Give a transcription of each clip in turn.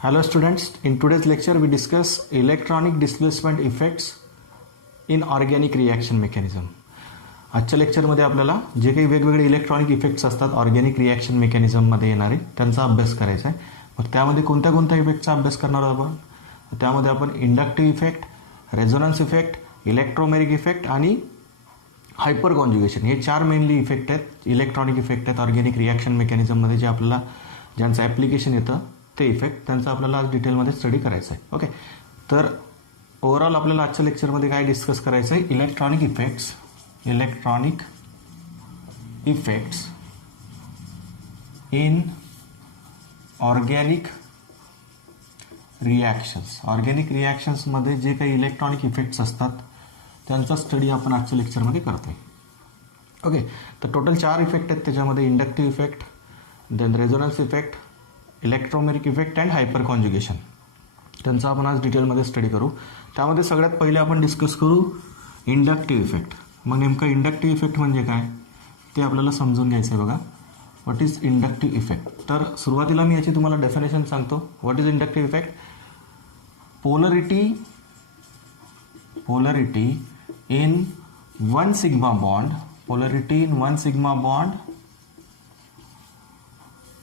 Hello students, in today's lecture we discuss electronic displacement effects in organic reaction mechanism. आजच्या लेक्चरमध्ये आपल्याला जे काही वेगवेगळे इलेक्ट्रॉनिक इफेक्ट्स असतात ऑर्गॅनिक रिॲक्शन मेकॅनिझममध्ये येणारे त्यांचा अभ्यास करायचा आहे. मग त्यामध्ये कोणत्या कोणत्या इफेक्टचा अभ्यास करणार आहोत आपण? त्यामध्ये आपण inductive effect, resonance effect, electromeric effect आणि हायपर कॉन्ज्युगेशन हे चार मेनली इफेक्ट आहेत, इलेक्ट्रॉनिक इफेक्ट आहेत ऑर्गॅनिक रिॲक्शन मेकॅनिझममध्ये जे आपल्याला ज्यांचं ॲप्लिकेशन येतं ते इफेक्ट त्यांचा आपल्याला आज डिटेलमध्ये स्टडी करायचं आहे. ओके, तर ओव्हरऑल आपल्याला आजच्या लेक्चरमध्ये काय डिस्कस करायचं आहे? Electronic effects in organic reactions. Organic रिॲक्शन्समध्ये जे काही इलेक्ट्रॉनिक इफेक्ट्स असतात त्यांचा स्टडी आपण आजच्या लेक्चरमध्ये करतोय. ओके, तर टोटल 4 इफेक्ट आहेत त्याच्यामध्ये: inductive effect, then resonance effect, electromeric effect and hyperconjugation. त्यांचा आपण आज डिटेलमध्ये स्टडी करू. त्यामध्ये सगळ्यात पहिले आपण डिस्कस करू इंडक्टिव्ह इफेक्ट. मग नेमकं इंडक्टिव्ह इफेक्ट म्हणजे काय ते आपल्याला समजून घ्यायचं आहे. बघा, व्हॉट इज इंडक्टिव्ह इफेक्ट. तर सुरुवातीला मी याची तुम्हाला डेफिनेशन सांगतो. What is inductive effect? Polarity in one sigma bond,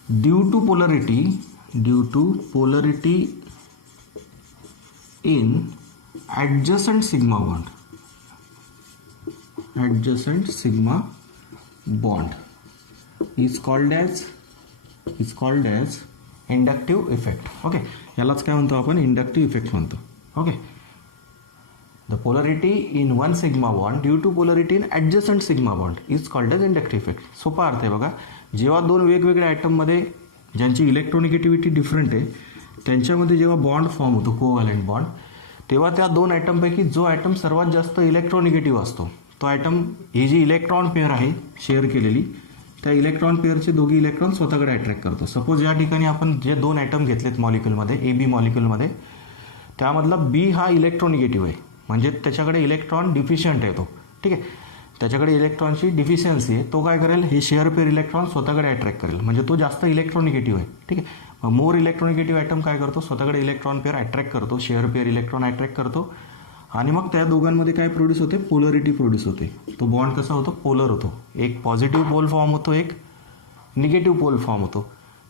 due to polarity in adjacent sigma bond is called as inductive effect. Okay, यालाच काय म्हणतो आपण? इंडक्टिव्ह इफेक्ट म्हणतो. Okay, the polarity in one sigma bond due to polarity in adjacent sigma bond is called as inductive effect. सोपा अर्थ आहे. बघा, जेव्हा दोन वेगवेगळ्या ॲटममध्ये ज्यांची इलेक्ट्रोनिगेटिव्हिटी डिफरंट आहे त्यांच्यामध्ये जेव्हा बॉन्ड फॉर्म होतो, कोव्हॅलंट बॉन्ड, तेव्हा त्या दोन ॲटमपैकी जो ॲटम सर्वात जास्त इलेक्ट्रोनिगेटिव्ह असतो तो ॲटम, ही जी इलेक्ट्रॉन पेअर आहे शेअर केलेली, त्या इलेक्ट्रॉन पेअरचे दोघी इलेक्ट्रॉन स्वतःकडे अट्रॅक्ट करतो. सपोज या ठिकाणी आपण जे दोन ॲटम घेतलेत मॉलिक्युलमध्ये, ए बी मॉलिक्युलमध्ये, त्यामधला बी हा इलेक्ट्रोनिगेटिव्ह आहे, म्हणजे त्याच्याकडे इलेक्ट्रॉन डिफिशियंट आहे तो. ठीक आहे, त्याच्याकडे इलेक्ट्रॉनची डिफिशियन्सी आहे. तो काय करेल? हे शेअर पेअर इलेक्ट्रॉन स्वतःकडे अट्रॅक्ट करेल, म्हणजे तो जास्त इलेक्ट्रोनिगेटिव्ह आहे. ठीक आहे, मग मोर इलेक्ट्रोनिगेटिव्ह ॲटम काय करतो? स्वतःकडे इलेक्ट्रॉन पेअर अट्रॅक्ट करतो, शेअर पेअर इलेक्ट्रॉन अट्रॅक्ट करतो, आणि मग त्या दोघांमध्ये काय प्रोड्यूस होते? पोलरिटी प्रोड्यूस होते. तो बॉन्ड कसा होतो? पोलर होतो. एक पॉझिटिव्ह पोल फॉर्म होतो, एक निगेटिव्ह पोल फॉर्म होतो.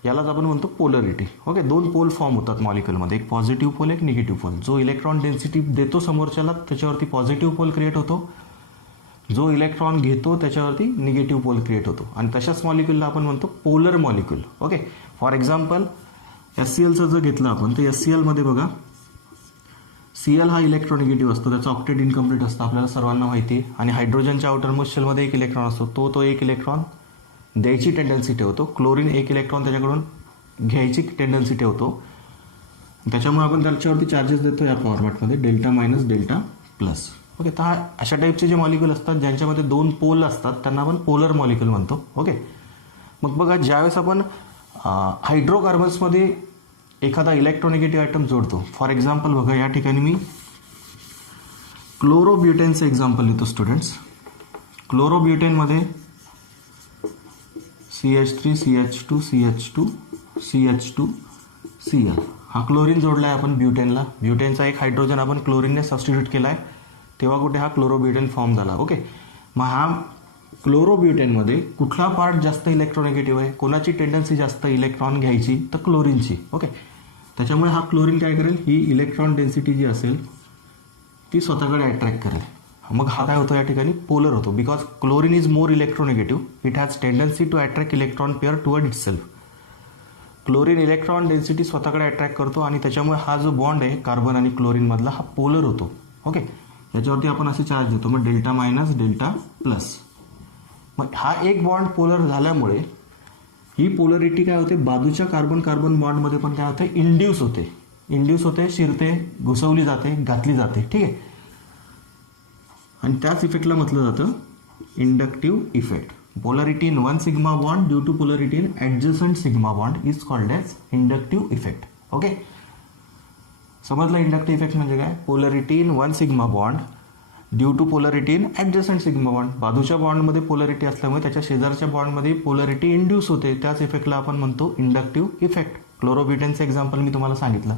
यालाच आपण म्हणतो पोलरिटी. ओके, दोन पोल फॉर्म होतात मॉलिक्युलमध्ये, एक पॉझिटिव्ह पोल, एक निगेटिव्ह पोल. जो इलेक्ट्रॉन डेन्सिटी देतो समोरच्याला त्याच्यावरती पॉझिटिव्ह पोल क्रिएट होतो, जो इलेक्ट्रॉन घेतो त्याच्यावरती निगेटिव्ह पोल क्रिएट होतो, आणि तशाच मॉलिक्युलला आपण म्हणतो polar molecule. Okay, for example HClचं जर घेतलं आपण तर HClमध्ये बघा, Cl हा इलेक्ट्रोनिगेटिव्ह असतो, त्याचा ऑक्टेट इनकम्प्लीट असतं, आपल्याला सर्वांना माहिती आहे. आणि हायड्रोजनच्या आउटरमोस्ट शेलमध्ये एक इलेक्ट्रॉन असतो, तो एक इलेक्ट्रॉन द्यायची टेंडन्सी ठेवतो. क्लोरीन एक इलेक्ट्रॉन त्याच्याकडून घ्यायची टेंडन्सी ठेवतो. त्याच्यामुळे आपण त्याच्यावरती चार्जेस देतो या फॉर्मॅटमध्ये, delta minus delta plus. Okay, तर अशा टाईपचे जे मॉलिक्युल असतात ज्यांच्यामध्ये दोन पोल असतात त्यांना आपण पोलर मॉलिक्युल म्हणतो. ओके, मग बघा, ज्यावेळेस आपण हायड्रोकार्बन्समध्ये एखादा इलेक्ट्रोनिगेटिव्ह ॲटम जोडतो, फॉर एक्झाम्पल बघा या ठिकाणी मी क्लोरोब्युटेनचं एक्झाम्पल देतो स्टुडंट्स. क्लोरोब्युटेनमध्ये CH3 CH2 CH2 CH2 Cl हा क्लोरीन जोडला आहे आपण ब्युटेनला. ब्युटेनचा एक हायड्रोजन आपण क्लोरीनने सबस्टिट्यूट केला आहे, तेव्हा कुठे हा क्लोरोब्युटेन फॉर्म झाला. ओके, मग हा क्लोरोब्युटेनमध्ये कुठला पार्ट जास्त इलेक्ट्रोनिगेटिव्ह आहे? कोणाची टेंडन्सी जास्त इलेक्ट्रॉन घ्यायची? तर क्लोरीनची. ओके, त्याच्यामुळे हा क्लोरीन काय करेल? ही इलेक्ट्रॉन डेन्सिटी जी असेल ती स्वतःकडे अट्रॅक्ट करेल. मग हा काय होतो? या ठिकाणी पोलर होतो, because chlorine is more electronegative, it has tendency to attract electron pair toward itself. Chlorine electron density स्वतःकडे अट्रॅक्ट करतो, आणि त्याच्यामुळे हा जो बॉन्ड आहे कार्बन आणि क्लोरीनमधला हा पोलर होतो. ओके, याच्यावरती आपण असे चार्ज देतो, मग डेल्टा मायनस डेल्टा प्लस. मग हा एक बॉन्ड पोलर झाल्यामुळे ही पोलरिटी काय होते? बाजूच्या कार्बन कार्बन बॉन्डमध्ये पण काय होते? इंड्यूस होते, शिरते, घुसवली जाते, घातली जाते. ठीक आहे, आणि त्याच इफेक्टला म्हटलं जातं inductive effect. Polarity in one sigma bond due to polarity in adjacent sigma bond is called as inductive effect. Okay, समजलं इंडक्टिव्ह इफेक्ट म्हणजे काय? Polarity in one sigma bond due to polarity in adjacent sigma bond. बाजूच्या बॉन्डमध्ये polarity असल्यामुळे त्याच्या शेजारच्या बॉन्डमध्ये polarity induce होते, त्याच इफेक्टला आपण म्हणतो इंडक्टिव्ह इफेक्ट. क्लोरोब्युटेनचं एक्झाम्पल मी तुम्हाला सांगितलं.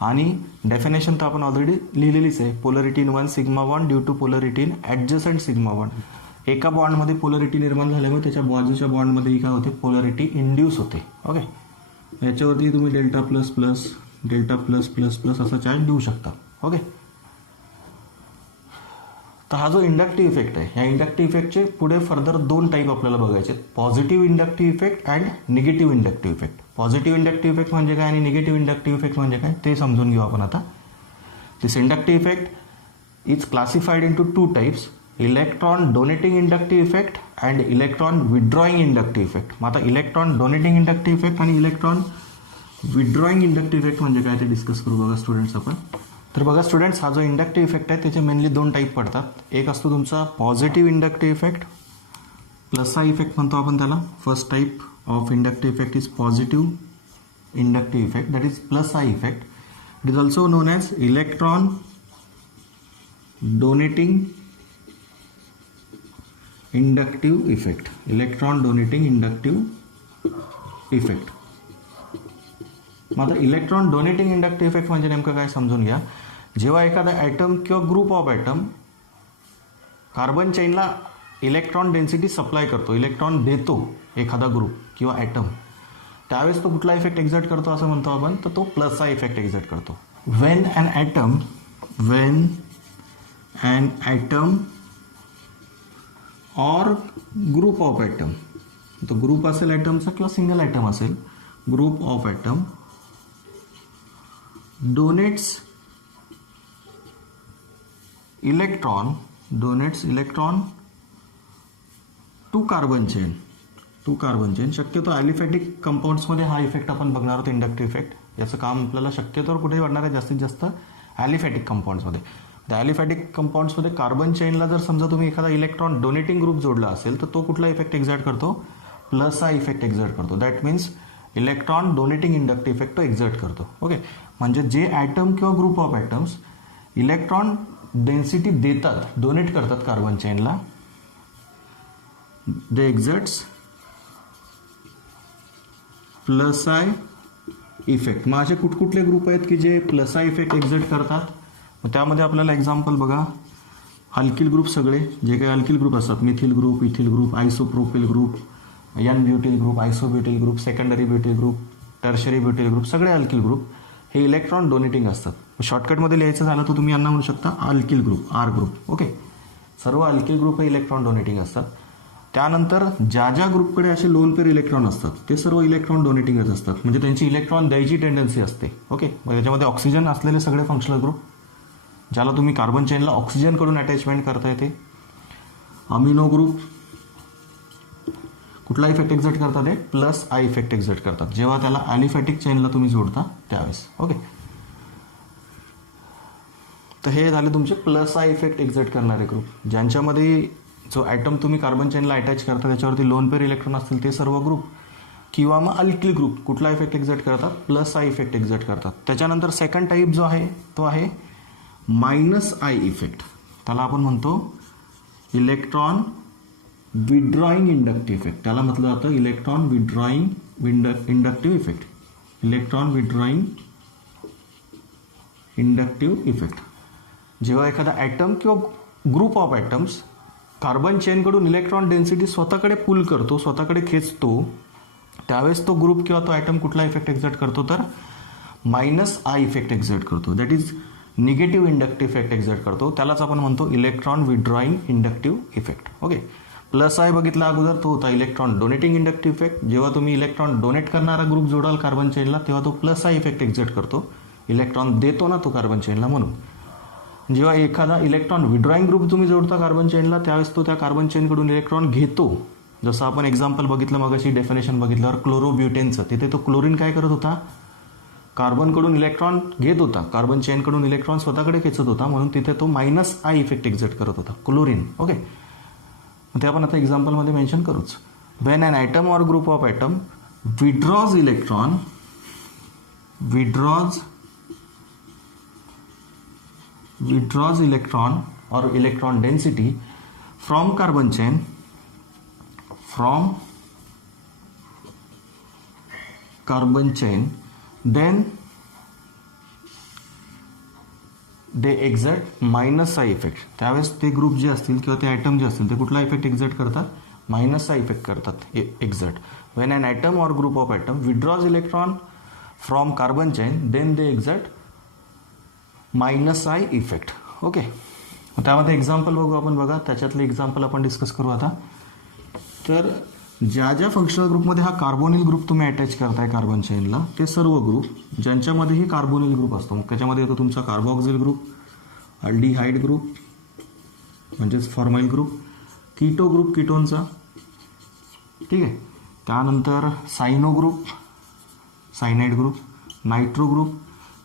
आणि डेफिनेशन तर आपण ऑलरेडी लिहिलेलीच आहे. Polarity in one sigma bond due to polarity in adjacent sigma bond. एका बॉन्डमध्ये पोलरिटी निर्माण झाल्यामुळे त्याच्या बाजूच्या बॉन्डमध्येही काय होते, पोलरिटी इंड्यूस होते. ओके, याच्यावरती तुम्ही delta plus plus delta plus plus plus असा चार्ज देऊ शकता. ओके, तर हा जो इंडक्टिव्ह इफेक्ट आहे, ह्या इंडक्टिव्ह इफेक्टचे पुढे फर्दर 2 टाईप आपल्याला बघायचे. Positive inductive effect and negative inductive effect. Positive inductive effect म्हणजे काय आणि निगेटिव्ह इंडक्टिव्ह इफेक्ट म्हणजे काय ते समजून घेऊ आपण आता. This inductive effect is classified into 2 types. Electron donating inductive effect and electron withdrawing inductive effect. मग आता इलेक्ट्रॉन डोनेटिंग इंडक्टिव्ह इफेक्ट आणि इलेक्ट्रॉन विड्रॉईंग इंडक्टिव्ह इफेक्ट म्हणजे काय ते डिस्कस करू बघा स्टुडंट्स आपण. तर बघा स्टुडंट्स, हा जो इंडक्टिव्ह इफेक्ट आहे त्याचे मेनली 2 टाईप पडतात. एक असतो तुमचा positive inductive effect, plus I effect म्हणतो आपण त्याला. First type of inductive effect is positive inductive effect, that is plus I effect. It is also non as electron donating inductive effect. Electron donating inductive effect. मग आता electron donating inductive effect म्हणजे नेमकं काय समजून घ्या. जेव्हा एखादा atom किंवा ग्रुप ऑफ ॲटम कार्बन चेनला इलेक्ट्रॉन डेन्सिटी सप्लाय करतो, इलेक्ट्रॉन देतो एखादा ग्रुप किंवा ॲटम, त्यावेळेस तो कुठला इफेक्ट एक्झर्ट करतो असं म्हणतो आपण, तर तो प्लस आय इफेक्ट एक्झर्ट करतो. When an atom or group of atom, तो ग्रुप असेल ॲटमचा किंवा सिंगल ॲटम असेल, group of atom donates electron to carbon chain. शक्यतो ॲलिफॅटिक कंपाऊंड्समध्ये हा इफेक्ट आपण बघणार आहोत, इंडक्टिव्ह इफेक्ट. याचं काम आपल्याला शक्यतो कुठे वाढणार आहे, जास्तीत जास्त ॲलिफॅटिक कंपाऊंड्समध्ये. त्या ॲलिफॅटिक कंपाऊंड्समध्ये कार्बन चेनला जर समजा तुम्ही एखादा इलेक्ट्रॉन डोनेटिंग ग्रुप जोडला असेल तर तो कुठला इफेक्ट एक्झर्ट करतो, प्लस आय इफेक्ट एक्झर्ट करतो. That means electron donating inductive effect तो एक्झर्ट करतो. ओके, म्हणजे जे ॲटम किंवा group of atoms electron density देतात, डोनेट करतात कार्बन चेनला, they exerts plus I effect. मग असे कुठकुठले ग्रुप आहेत की जे प्लस आय इफेक्ट एक्झर्ट करतात. मग त्यामध्ये आपल्याला एक्झाम्पल बघा, अल्किल ग्रुप, सगळे जे काही अल्किल ग्रुप असतात, methyl group, ethyl group, isopropyl group, N butyl group, isobutyl group, secondary butyl group, tertiary butyl group, सगळे अल्किल ग्रुप हे इलेक्ट्रॉन डोनेटिंग असतात. शॉर्टकटमध्ये लिहायचं झालं तर तुम्ही यांना म्हणू शकता alkyl group, R group. Okay, सर्व अल्किल ग्रुप हे इलेक्ट्रॉन डोनेटिंग असतात. त्यानंतर ज्या ज्या ग्रुपकडे असे लोन पेअर इलेक्ट्रॉन असतात ते सर्व इलेक्ट्रॉन डोनेटिंगच असतात, म्हणजे त्यांची इलेक्ट्रॉन द्यायची टेंडन्सी असते. ओके, मग त्याच्यामध्ये ऑक्सिजन असलेले सगळे फंक्शनल ग्रुप, ज्याला तुम्ही कार्बन चेनला ऑक्सिजनकडून अटॅचमेंट करता येते. अमिनो ग्रुप कुठला इफेक्ट एक्झर्ट करतात, ते प्लस आय इफेक्ट एक्झर्ट करतात जेव्हा त्याला ॲलिफॅटिक चेनला तुम्ही जोडता त्यावेळेस. ओके, तर हे झाले तुमचे प्लस आय इफेक्ट एक्झर्ट करणारे ग्रुप, ज्यांच्यामध्ये जो ॲटम तुम्ही कार्बन चेनला अटॅच करता त्याच्यावरती लोन पेअर इलेक्ट्रॉन असतील ते सर्व ग्रुप, किंवा मग अल्किल ग्रुप कुठला इफेक्ट एक्झर्ट करतात, प्लस आय इफेक्ट एक्झर्ट करतात. त्याच्यानंतर सेकंड टाईप जो आहे तो आहे मायनस आय इफेक्ट. त्याला आपण म्हणतो इलेक्ट्रॉन विड्रॉईंग इंडक्टिव्ह इफेक्ट. त्याला म्हटलं जातं electron withdrawing inductive effect. Electron withdrawing inductive effect. जेव्हा एखादा ॲटम किंवा ग्रुप ऑफ ॲटम्स कार्बन चेनकडून इलेक्ट्रॉन डेन्सिटी स्वतःकडे पुल करतो, स्वतःकडे खेचतो, त्यावेळेस तो ग्रुप किंवा तो ॲटम कुठला इफेक्ट एक्झर्ट करतो, तर मायनस आय इफेक्ट एक्झर्ट करतो. That is negative inductive effect exert करतो. त्यालाच आपण म्हणतो electron withdrawing inductive effect. Okay, plus I बघितला अगोदर, तो होता इलेक्ट्रॉन डोनेटिंग इंडक्टिव्ह इफेक्ट. जेव्हा तुम्ही इलेक्ट्रॉन डोनेट करणारा ग्रुप जोडाल कार्बन चेनला तेव्हा तो प्लस आय इफेक्ट एक्झर्ट करतो, इलेक्ट्रॉन देतो ना तो कार्बन चेनला म्हणून. जेव्हा एखादा इलेक्ट्रॉन विड्रॉईंग ग्रुप तुम्ही जोडता कार्बन चेनला त्यावेळेस तो त्या कार्बन चेनकडून इलेक्ट्रॉन घेतो. जसं आपण एक्झाम्पल बघितलं मग अशी डेफिनेशन बघितल्यावर क्लोरोब्युटेनचं, तिथे तो क्लोरीन काय करत होता, कार्बनकडून इलेक्ट्रॉन घेत होता, कार्बन चेनकडून इलेक्ट्रॉन स्वतःकडे खेचत होता, म्हणून तिथे तो मायनस आय इफेक्ट एक्झर्ट करत होता, क्लोरीन. ओके, ते आपण आता एक्झाम्पलमध्ये मेन्शन करूच. When an atom or group of atom withdraws electron or electron density from carbon chain carbon chain, then they exert minus I effect. त्यावेळेस ते ग्रुप जे असतील किंवा ते ॲटम जे असतील ते कुठला इफेक्ट एक्झर्ट करतात? मायनस I इफेक्ट करतात exert. When an atom or group of atom withdraws electron from carbon chain then they exert minus I effect. Okay, त्यामध्ये एक्झाम्पल बघू आपण. बघा त्याच्यातले एक्झाम्पल आपण डिस्कस करू आता. तर ज्या ज्या फंक्शनल ग्रुपमध्ये हा कार्बोनिल ग्रुप तुम्ही अटॅच करताय कार्बन चेनला, ते सर्व ग्रुप ज्यांच्यामध्येही कार्बोनिल ग्रुप असतो, मग त्याच्यामध्ये येतो तुमचा कार्बॉक्सिल ग्रुप, अल्डिहाइड ग्रुप म्हणजेच फॉर्माइल ग्रुप, कीटो ग्रुप कीटोनचा, ठीक आहे. त्यानंतर cyano group, cyanide group, nitro group,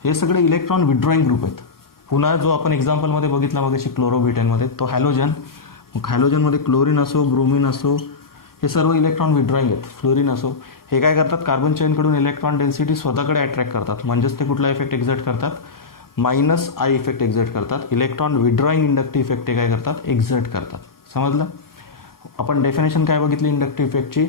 हे सगळे इलेक्ट्रॉन विड्रॉईंग ग्रुप आहेत. पुन्हा जो आपण एक्झाम्पलमध्ये बघितला मगाशी क्लोरोबिटेनमध्ये, तो हॅलोजन. मग हॅलोजनमध्ये क्लोरीन असो, ब्रोमिन असो, हे सर्व इलेक्ट्रॉन विड्रॉईंग आहेत. फ्लोरीन असो, हे काय करतात? कार्बन चेनकडून इलेक्ट्रॉन डेन्सिटी स्वतःकडे अट्रॅक्ट करतात. म्हणजेच ते कुठला इफेक्ट एक्झर्ट करतात? मायनस I इफेक्ट एक्झर्ट करतात. इलेक्ट्रॉन विड्रॉईंग इंडक्टिव्ह इफेक्ट ते काय करतात? एक्झर्ट करतात. समजलं? आपण डेफिनेशन काय बघितली इंडक्टिव्ह इफेक्टची?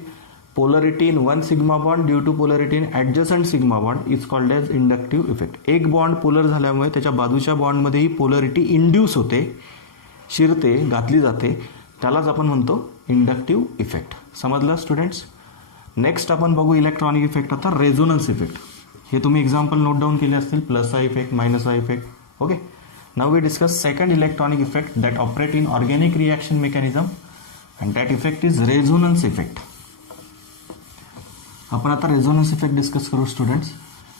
Polarity in one sigma bond due to polarity in adjacent sigma bond is called as inductive effect. एक बॉन्ड पोलर झाल्यामुळे त्याच्या बाजूच्या बॉन्डमध्येही पोलरिटी इंड्यूस होते, शिरते, घातली जाते, त्यालाच आपण म्हणतो इंडक्टिव्ह इफेक्ट. समजलं स्टुडंट्स? नेक्स्ट आपण बघू इलेक्ट्रॉनिक इफेक्ट. आता रेझोनन्स इफेक्ट. हे तुम्ही एक्झाम्पल नोट डाऊन केले असतील, plus I effect, minus I effect. Okay, now we discuss second electronic effect that operate in organic reaction mechanism and that effect is resonance effect. आपण आता resonance effect discuss करू students.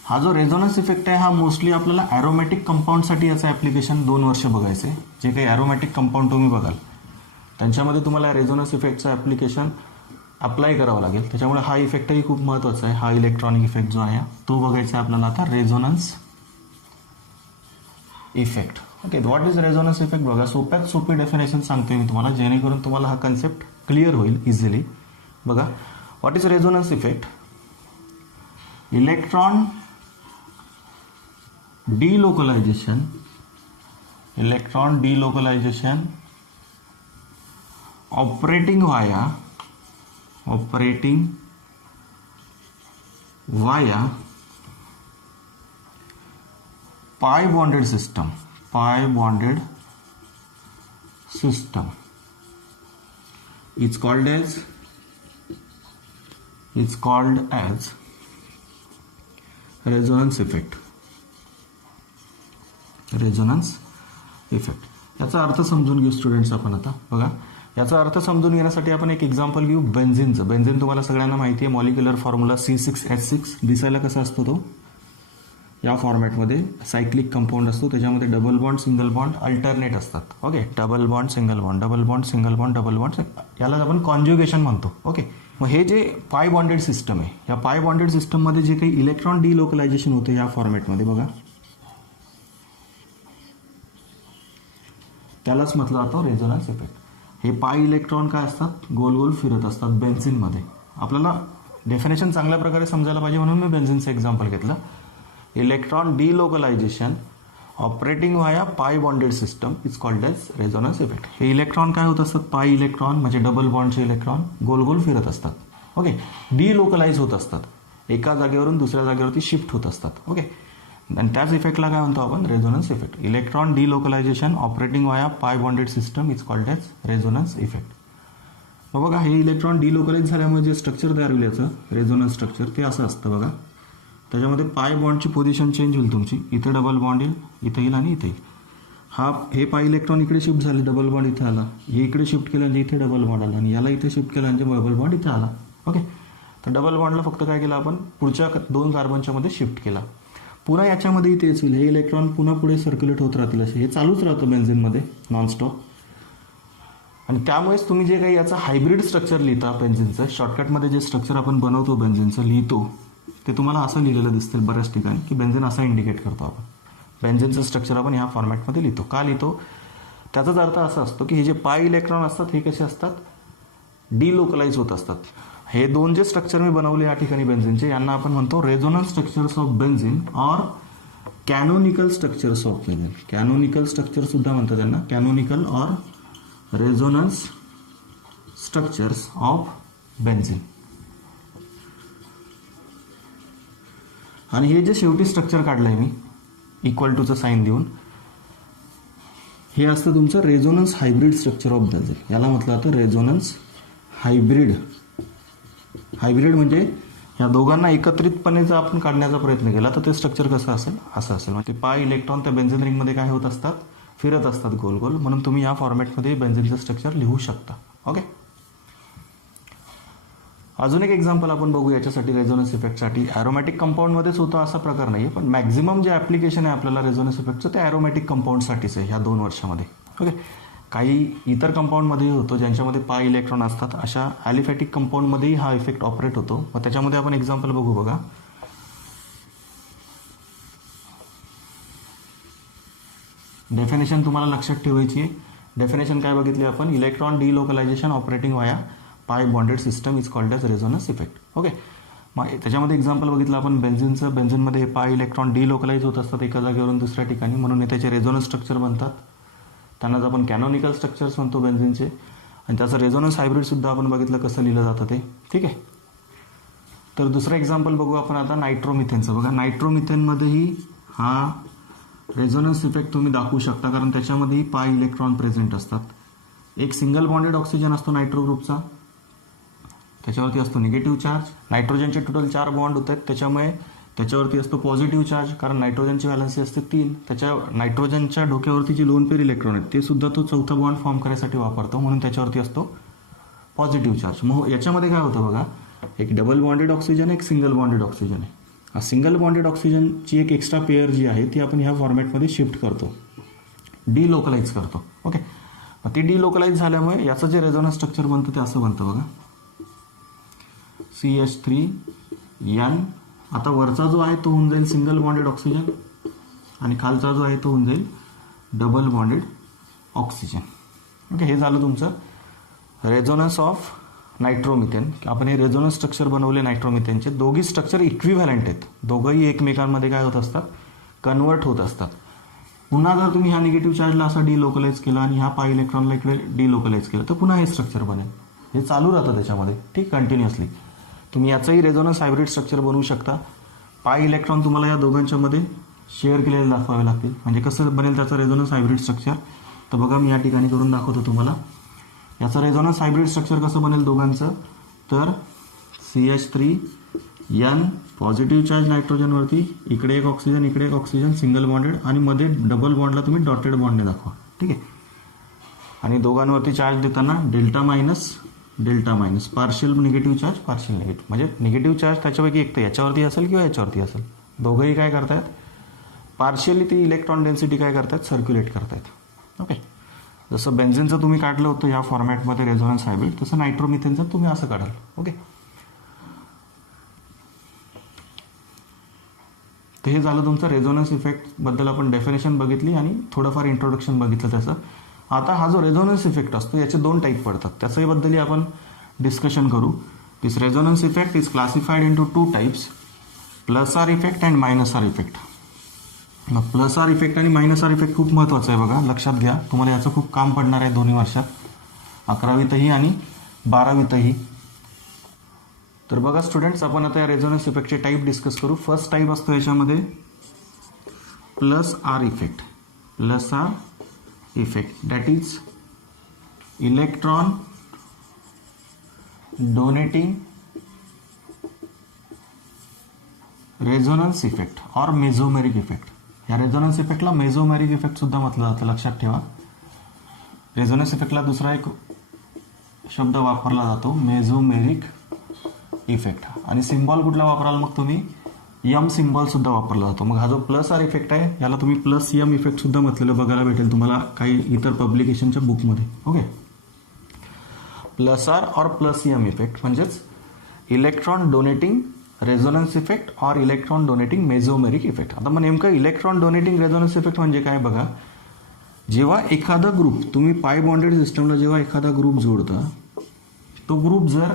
हा जो resonance effect आहे हा mostly आपल्याला aromatic कंपाऊंडसाठी याचं application 2 वर्ष बघायचं आहे. जे काही ॲरोमॅटिक कंपाऊंड तुम्ही बघाल त्यांच्यामध्ये तुम्हाला रेझोनन्स इफेक्टचं ॲप्लिकेशन अप्लाय करावं लागेल. त्याच्यामुळे हा इफेक्टही खूप महत्त्वाचा आहे. हा इलेक्ट्रॉनिक इफेक्ट जो आहे तो बघायचा आहे आपल्याला आता, resonance effect. Okay, what is resonance effect? बघा, सोप्यात सोपी डेफिनेशन सांगते मी तुम्हाला, जेणेकरून तुम्हाला हा कन्सेप्ट क्लिअर होईल इझिली. बघा, what is resonance effect? Electron delocalization operating via pi bonded system it's called as resonance effect. याचा अर्थ समजून घेऊ स्टुडंट्स आपण आता. बघा, याचा अर्थ समजून घेण्यासाठी आपण एक एक्झाम्पल घेऊ बेन्झिनचं. बेन्झिन तुम्हाला सगळ्यांना माहिती आहे, मॉलिक्युलर फॉर्म्युला C6H6. दिसायला कसा असतो तो? या फॉर्मॅटमध्ये सायक्लिक कंपाऊंड असतो. त्याच्यामध्ये double bond, single bond alternate असतात. Okay, double bond, single bond, double bond, single bond, double bond, यालाच आपण कॉन्ज्युगेशन म्हणतो. ओके, मग हे जे पाय बॉन्डेड सिस्टम आहे, या पाय बॉन्डेड सिस्टममध्ये जे काही इलेक्ट्रॉन डिलोकलायझेशन होते या फॉर्मॅटमध्ये, बघा त्यालाच म्हटलं जातं रेझोनन्स इफेक्ट. हे पाय इलेक्ट्रॉन काय असतात? गोल गोल फिरत असतात बेन्झिनमध्ये. आपल्याला डेफिनेशन चांगल्या प्रकारे समजायला पाहिजे म्हणून मी बेन्झिनचं एक्झाम्पल घेतलं. Electron डिलोकलायझेशन operating via pi bonded system is called as resonance effect. हे इलेक्ट्रॉन काय होत असतात? पाय इलेक्ट्रॉन म्हणजे डबल बॉन्डचे इलेक्ट्रॉन गोल गोल फिरत असतात. ओके, डिलोकलाइज होत असतात, एका जागेवरून दुसऱ्या जागेवरती शिफ्ट होत असतात. ओके, आणि त्याच इफेक्टला काय म्हणतो आपण? Resonance effect. Electron डिलोकलायझेशन operating via pi bonded system is called as resonance effect. बघा, हे इलेक्ट्रॉन डिलोकलाइज झाल्यामुळे जे स्ट्रक्चर तयार होईल याचं रेझोनन्स स्ट्रक्चर, ते असं असतं. बघा, त्याच्यामध्ये पाय बॉन्डची पोझिशन चेंज होईल तुमची. इथे डबल बॉन्ड येईल, इथे येईल आणि इथे येईल. हे पाय इलेक्ट्रॉन इकडे शिफ्ट झाले, डबल बॉन्ड इथे आला. हे इकडे शिफ्ट केलं म्हणजे इथे डबल बॉन्ड आला, आणि याला इथे शिफ्ट केलं म्हणजे डबल बॉन्ड इथे आला. ओके, तर डबल बॉन्डला फक्त काय केलं आपण? पुढच्या 2 कार्बनच्या मध्ये शिफ्ट केला. पुन्हा याच्यामध्ये इथे येईल, हे इलेक्ट्रॉन पुन्हा पुढे सर्क्युलेट होत राहतील. असे हे चालूच राहतं बेन्झिनमध्ये नॉनस्टॉप. आणि त्यामुळेच तुम्ही जे काही याचं हायब्रिड स्ट्रक्चर लिहिता बेन्झिनचं, शॉर्टकटमध्ये जे स्ट्रक्चर आपण बनवतो बेन्झिनचं लिहितो, ते तुम्हाला असं लिहिलेलं दिसतील बऱ्याच ठिकाणी, की बेन्झिन असं इंडिकेट करतो आपण. बेन्झिनचं स्ट्रक्चर आपण ह्या फॉर्मॅटमध्ये लिहितो. का लिहितो? त्याचाच अर्थ असा असतो की हे जे पाय इलेक्ट्रॉन असतात हे कसे असतात? डिलोकलाइज होत असतात. हे 2 जे स्ट्रक्चर मी बनवले या ठिकाणी बेन्झिनचे, यांना आपण म्हणतो resonance structures of benzene or canonical structures of benzene. Canonical structure सुद्धा म्हणतात त्यांना, canonical or resonance structures of benzene. आणि हे जे शेवटी स्ट्रक्चर काढलं आहे मी इक्वल टूचं साईन देऊन, हे असतं तुमचं resonance hybrid structure of benzene. याला म्हटलं जातं रेझोनन्स हायब्रिड. हायब्रिड म्हणजे या दोघांना एकत्रितपणे जर आपण काढण्याचा प्रयत्न केला तर ते स्ट्रक्चर कसं असेल, असं असेल. म्हणजे पाय इलेक्ट्रॉन त्या बेन्झीन रिंगमध्ये काय होत असतात, फिरत असतात गोल गोल. म्हणून तुम्ही या फॉर्मॅटमध्ये बेन्झीनचं स्ट्रक्चर लिहू शकता. ओके. अजून एक एक्झाम्पल आपण बघू याच्यासाठी रेझोनन्स इफेक्टसाठी. ॲरोमॅटिक कंपाऊंडमध्येच होतं असा प्रकार नाही आहे, पण मॅक्झिमम जे ॲप्लिकेशन आहे आपल्याला रेझोनन्स इफेक्टचं ते ॲरोमॅटिक कंपाऊंडसाठीच आहे ह्या 2 वर्षामध्ये. ओके. काही इतर कंपाऊंडमध्येही होतो ज्यांच्यामध्ये पाय इलेक्ट्रॉन असतात. अशा ॲलिफॅटिक कंपाऊंडमध्येही हा इफेक्ट ऑपरेट होतो. मग त्याच्यामध्ये आपण एक्झाम्पल बघू. बघा, डेफिनेशन तुम्हाला लक्षात ठेवायची आहे. डेफिनेशन काय बघितली आपण, electron डिलोकलायझेशन operating via pi bonded system is called as resonance effect. Okay. मग त्याच्यामध्ये एक्झाम्पल बघितलं आपण बेन्झीनचं. बेन्झीनमध्ये पाय इलेक्ट्रॉन डिलोकलाइज होत असतात एका जागेवरून दुसऱ्या ठिकाणी, म्हणून त्याचे रेझोनन्स स्ट्रक्चर बनतात. त्यांनाच आपण कॅनॉनिकल स्ट्रक्चर्स म्हणतो बेन्झीनचे. आणि त्याचं रेझोनन्स हायब्रिडसुद्धा आपण बघितलं कसं लिहिलं जातं ते. ठीक आहे. तर दुसरं एक्झाम्पल बघू आपण आता नायट्रोमिथेनचं. बघा, नायट्रोमिथेनमध्येही हा रेझोनन्स इफेक्ट तुम्ही दाखवू शकता, कारण त्याच्यामध्येही पाय इलेक्ट्रॉन प्रेझेंट असतात. एक सिंगल बॉन्डेड ऑक्सिजन असतो नायट्रो ग्रुपचा, त्याच्यावरती असतो निगेटिव्ह चार्ज. नायट्रोजनचे टोटल 4 बॉन्ड होत आहेत, त्याच्यामुळे त्याच्यावरती असतो पॉझिटिव्ह चार्ज, कारण नायट्रोजनची व्हॅलन्सी असते 3. त्याच्या नायट्रोजनच्या डोक्यावरती जी लोन पेअर इलेक्ट्रॉन आहेत ते सुद्धा तो चौथा बॉन्ड फॉर्म करायसाठी वापरतो, म्हणून त्याच्यावरती असतो पॉझिटिव्ह चार्ज. मग याच्यामध्ये काय होतं बघा, एक डबल बॉन्डेड ऑक्सिजन, एक सिंगल बॉन्डेड ऑक्सिजन आहे. हा सिंगल बॉन्डेड ऑक्सिजनची एक एक्स्ट्रा पेअर जी आहे ती आपण ह्या फॉर्मॅटमध्ये शिफ्ट करतो, डिलोकलाइज करतो. ओके. मग ती डिलोकलाइज झाल्यामुळे याचं जे रेझोनन्स स्ट्रक्चर बनतं ते असं बनतं बघा, CH3N. आता वरचा जो आहे तो होऊन जाईल सिंगल बॉन्डेड ऑक्सिजन आणि खालचा जो आहे तो होऊन जाईल डबल बॉन्डेड ऑक्सिजन. ओके. हे झालं तुमचं रेझोनन्स ऑफ नायट्रोमिथेन. आपण हे रेझोनन्स स्ट्रक्चर बनवले नायट्रोमिथेनचे. दोघी स्ट्रक्चर इक्विव्हॅलंट आहेत, दोघंही एकमेकांमध्ये काय होत असतात, कन्वर्ट होत असतात. पुन्हा जर तुम्ही ह्या निगेटिव्ह चार्जला असा डिलोकलाइज केला आणि ह्या पाय इलेक्ट्रॉनला इकडे डिलोकलाइज केलं तर पुन्हा हे स्ट्रक्चर बनेल. हे चालू राहतं त्याच्यामध्ये. ठीक, कंटिन्युअसली. तुम्ही याचंही रेझोनन्स हायब्रिड स्ट्रक्चर बनवू शकता. पाय इलेक्ट्रॉन तुम्हाला या दोघांच्यामध्ये शेअर केलेले दाखवावे लागतील. म्हणजे कसं बनेल त्याचं रेझोनन्स हायब्रिड स्ट्रक्चर, तर बघा मी या ठिकाणी करून दाखवतो तुम्हाला. याचं रेझोनन्स हायब्रिड स्ट्रक्चर कसं बनेल दोघांचं, तर CH3N पॉझिटिव्ह चार्ज नायट्रोजनवरती, इकडे एक ऑक्सिजन, इकडे एक ऑक्सिजन, सिंगल बॉन्डेड, आणि मध्ये डबल बॉन्डला तुम्ही डॉटेड बॉन्डने दाखवा. ठीक आहे. आणि दोघांवरती चार्ज देताना delta minus, partial negative charge, partial negative. म्हणजे निगेटिव्ह चार्ज त्याच्यापैकी एक तर याच्यावरती असेल किंवा याच्यावरती असेल. दोघंही काय करतायत, पार्शियली ती इलेक्ट्रॉन डेन्सिटी काय करतायत, सर्क्युलेट करतायत. ओके. जसं बेन्झीनचं तुम्ही काढलं होतं या फॉर्मॅटमध्ये रेझोनन्स हायब्रिड, तसं नायट्रोमिथेनचं तुम्ही असं काढाल. ओके. तर हे झालं तुमचं रेझोनन्स इफेक्टबद्दल आपण डेफिनेशन बघितली आणि थोडंफार इंट्रोडक्शन बघितलं त्याचं. आता हा जो रेझोनन्स इफेक्ट असतो याचे 2 टाईप पडतात, त्याच्याबद्दलही आपण डिस्कशन करू. This resonance effect is classified into 2 types, plus R effect and minus R effect. मग प्लस आर इफेक्ट आणि मायनस आर इफेक्ट खूप महत्त्वाचं आहे बघा, लक्षात घ्या. तुम्हाला याचं खूप काम पडणार आहे 2 वर्षात, 11वीतही आणि 12वीतही. तर बघा स्टुडंट्स, आपण आता या रेझोनन्स इफेक्टचे टाईप डिस्कस करू. फर्स्ट टाईप असतो याच्यामध्ये plus R effect. Plus R effect, that is electron donating resonance effect or mesomeric effect. या रेझोनन्स इफेक्टला मेझोमेरिक इफेक्ट सुद्धा म्हटलं जातं, लक्षात ठेवा. रेझोनन्स इफेक्टला दुसरा एक शब्द वापरला जातो, मेझोमेरिक इफेक्ट. आणि सिम्बॉल कुठला वापराल मग तुम्ही, यम सिम्बॉल सुद्धा वापरला जातो. मग हा जो प्लस आर इफेक्ट आहे याला तुम्ही प्लस यम इफेक्ट सुद्धा म्हटलेलं बघायला भेटेल तुम्हाला काही इतर पब्लिकेशनच्या बुकमध्ये. ओके. प्लस आर और प्लस यम इफेक्ट म्हणजेच इलेक्ट्रॉन डोनेटिंग रेझोनन्स इफेक्ट और इलेक्ट्रॉन डोनेटिंग मेझोमेरिक इफेक्ट. आता मग नेमकं इलेक्ट्रॉन डोनेटिंग रेझोनन्स इफेक्ट म्हणजे काय बघा, जेव्हा एखादा ग्रुप तुम्ही पाय बॉन्डेड सिस्टमला जेव्हा एखादा ग्रुप जोडता, तो ग्रुप जर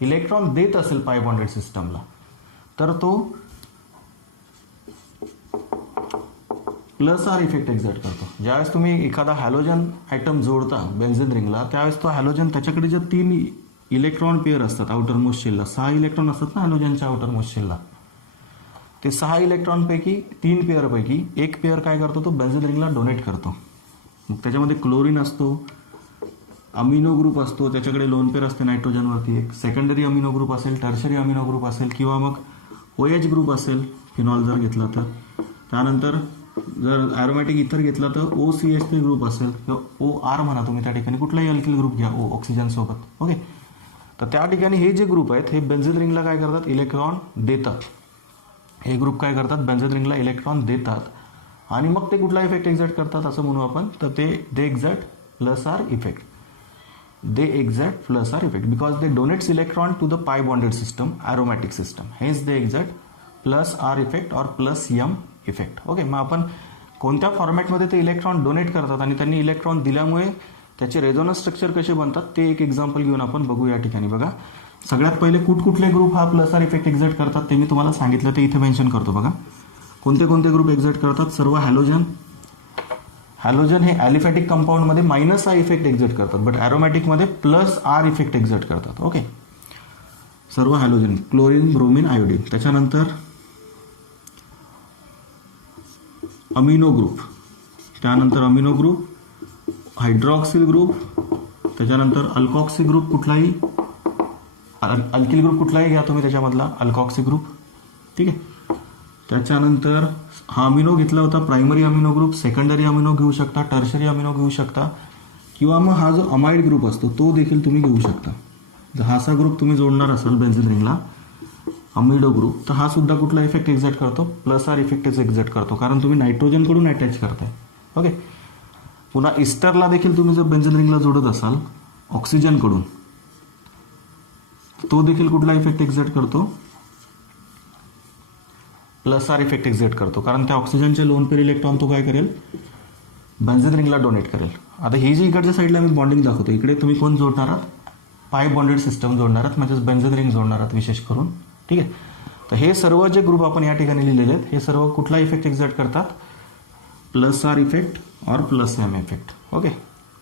इलेक्ट्रॉन देत असेल पाय बॉन्डेड सिस्टमला, तर तो प्लस आर इफेक्ट एक्झर्ट करतो. ज्यावेळेस तुम्ही एखादा हॅलोजन आयटम जोडता बेन्झीन रिंगला, त्यावेळेस तो हॅलोजन त्याच्याकडे जे 3 इलेक्ट्रॉन पेअर असतात आउटर मोस्ट शेलला, 6 इलेक्ट्रॉन असतात ना हॅलोजनच्या आउटर मोस्ट शेलला, ते 6 इलेक्ट्रॉनपैकी 3 पेअरपैकी एक पेअर काय करतो, तो बेन्झीन रिंगला डोनेट करतो. मग त्याच्यामध्ये क्लोरीन असतो, अमिनो ग्रुप असतो, त्याच्याकडे लोन पेअर असते नायट्रोजनवरती एक, सेकंडरी अमिनो ग्रुप असेल, टर्शरी अमिनो ग्रुप असेल, किंवा मग OH ग्रुप असेल फिनॉल जर घेतला तर. त्यानंतर जर ॲरोमॅटिक इथर घेतला तर OCH3 ग्रुप असेल किंवा OR म्हणा तुम्ही त्या ठिकाणी, कुठलाही अल्किल ग्रुप घ्या ऑक्सिजन सोबत. ओके, तर त्या ठिकाणी हे जे ग्रुप आहेत हे बेन्झीन रिंगला काय करतात, इलेक्ट्रॉन देतात. हे ग्रुप काय करतात, बेन्झीन रिंगला इलेक्ट्रॉन देतात आणि मग ते कुठला इफेक्ट एक्झर्ट करतात असं म्हणू आपण, तर ते exert plus R effect. they exert plus R effect because they donates electron to the pi bonded system, aromatic system. Hence they exert plus R effect or plus M effect. Okay, मग आपण कोणत्या फॉर्मॅटमध्ये ते electron donate करतात आणि त्यांनी electron दिल्यामुळे त्याचे रेझोनन्स स्ट्रक्चर कसे बनतात ते एक एक्झाम्पल घेऊन आपण बघू या ठिकाणी. बघा, सगळ्यात पहिले कुठले ग्रुप हा प्लस आर इफेक्ट एक्झर्ट करतात ते मी तुम्हाला सांगितलं, ते इथे मेन्शन करतो. बघा, कोणते ग्रुप एक्झर्ट करतात, सर्व हॅलोजन हे ॲलिफॅटिक कंपाऊंडमध्ये मायनस आय इफेक्ट एक्झर्ट करतात, बट ॲरोमॅटिकमध्ये प्लस आर इफेक्ट एक्झर्ट करतात. ओके, सर्व हॅलोजन, क्लोरीन, ब्रोमीन, आयोडीन. त्याच्यानंतर अमिनो ग्रुप, हायड्रॉक्सिल ग्रुप, त्याच्यानंतर अल्कॉक्सी ग्रुप, कुठलाही अल्किल ग्रुप कुठलाही घ्या तुम्ही त्याच्यामधला, अल्कॉक्सी ग्रुप. ठीक आहे. त्याच्यानंतर हा अमिनो घेतला होता primary amino group, secondary amino घेऊ शकता, टर्शरी अमिनो घेऊ शकता, किंवा मग हा जो अमाइड ग्रुप असतो तो देखील तुम्ही घेऊ शकता. जर हा असा ग्रुप तुम्ही जोडणार असाल बेन्झीन रिंगला, अमिडो ग्रुप, तर हा सुद्धा कुठला इफेक्ट एक्झर्ट करतो, प्लस आर इफेक्टच एक्झर्ट करतो, कारण तुम्ही नायट्रोजनकडून अटॅच करताय. ओके, पुन्हा इस्टरला देखील तुम्ही जर बेन्झीन रिंगला जोडत असाल ऑक्सिजनकडून, तो देखील कुठला इफेक्ट एक्झर्ट करतो, प्लस आर इफेक्ट एक्झर्ट करतो, कारण त्या ऑक्सिजनचे लोन पेअर इलेक्ट्रॉन तो काय करेल, बेन्झीन रिंगला डोनेट करेल. आता ही जी इकडच्या साईडला मी बॉन्डिंग दाखवतो, इकडे तुम्ही कोण जोडणार आहात, पाय बॉन्डेड सिस्टम जोडणार आहात, म्हणजेच बेन्झीन रिंग जोडणार आहात विशेष करून. ठीक आहे. तर हे सर्व जे ग्रुप आपण या ठिकाणी लिहिलेले आहेत हे सर्व कुठला इफेक्ट एक्झर्ट करतात, प्लस आर इफेक्ट और plus M effect. Okay,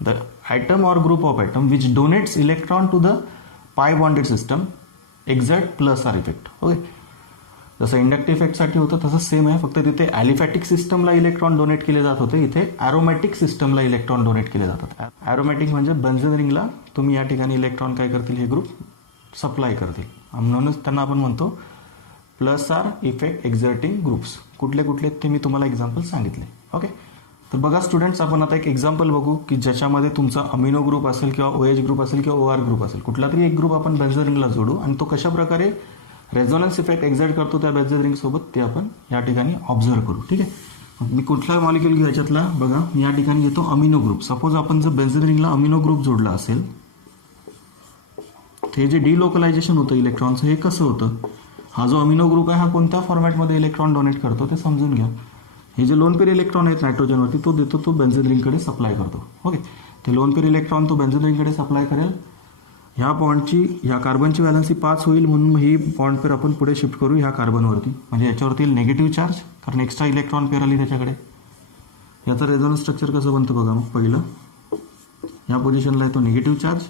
the atom और group of atom which donates electron to the pi bonded system exert plus R effect. Okay, जसं इंडक्टिव्ह इफेक्टसाठी होतं तसं सेम आहे, फक्त तिथे ॲलिफॅटिक सिस्टमला इलेक्ट्रॉन डोनेट केले जात होते, इथे ॲरोमॅटिक सिस्टमला इलेक्ट्रॉन डोनेट केले जातात. ॲरोमॅटिक म्हणजे बेन्झीन रिंगला तुम्ही या ठिकाणी इलेक्ट्रॉन काय करतील, हे ग्रुप सप्लाय करतील, म्हणूनच त्यांना आपण म्हणतो plus R effect exerting groups. कुठले ते मी तुम्हाला एक्झाम्पल सांगितले. ओके, तर बघा स्टुडंट्स, आपण आता एक एक्झाम्पल बघू की ज्याच्यामध्ये तुमचा अमिनो ग्रुप असेल किंवा OH ग्रुप असेल किंवा OR ग्रुप असेल, कुठला तरी एक ग्रुप आपण बेन्झीन रिंगला जोडू आणि तो कशा प्रकारे रेझोनन्स इफेक्ट एक्झर्ट करतो त्या बेन्झीन रिंग सोबत ते आपण या ठिकाणी ऑब्झर्व करू. ठीक आहे. मी कुठला मॉलिक्यूल घेऊ याच्यातला, बघा मी या ठिकाणी घेतो अमिनो ग्रुप. सपोज आपण जर बेन्झीन रिंगला अमिनो ग्रुप जोडला असेल, हे जे डिलोकलायझेशन होतं इलेक्ट्रॉनचं हे कसं होतं, हा जो अमिनो ग्रुप आहे हा कोणत्या फॉर्मॅटमध्ये इलेक्ट्रॉन डोनेट करतो ते समजून घ्या. हे जे लोन पेअर इलेक्ट्रॉन आहेत नायट्रोजनवरती तो देतो, तो बेन्झीन रिंगकडे सप्लाय करतो. ओके, ते लोन पेअर इलेक्ट्रॉन तो बेन्झीन रिंगकडे सप्लाय करेल. ह्या बॉन्डची, ह्या कार्बनची व्हॅलन्सी 5 होईल, म्हणून ही बॉन्ड पेअर आपण पुढे शिफ्ट करू ह्या कार्बनवरती, म्हणजे याच्यावरती येईल निगेटिव्ह चार्ज, कारण एक्स्ट्रा इलेक्ट्रॉन पेअर आली त्याच्याकडे. याचं रेझोनन्स स्ट्रक्चर कसं बनतं बघा. मग पहिलं ह्या पोझिशनला येतो निगेटिव्ह चार्ज,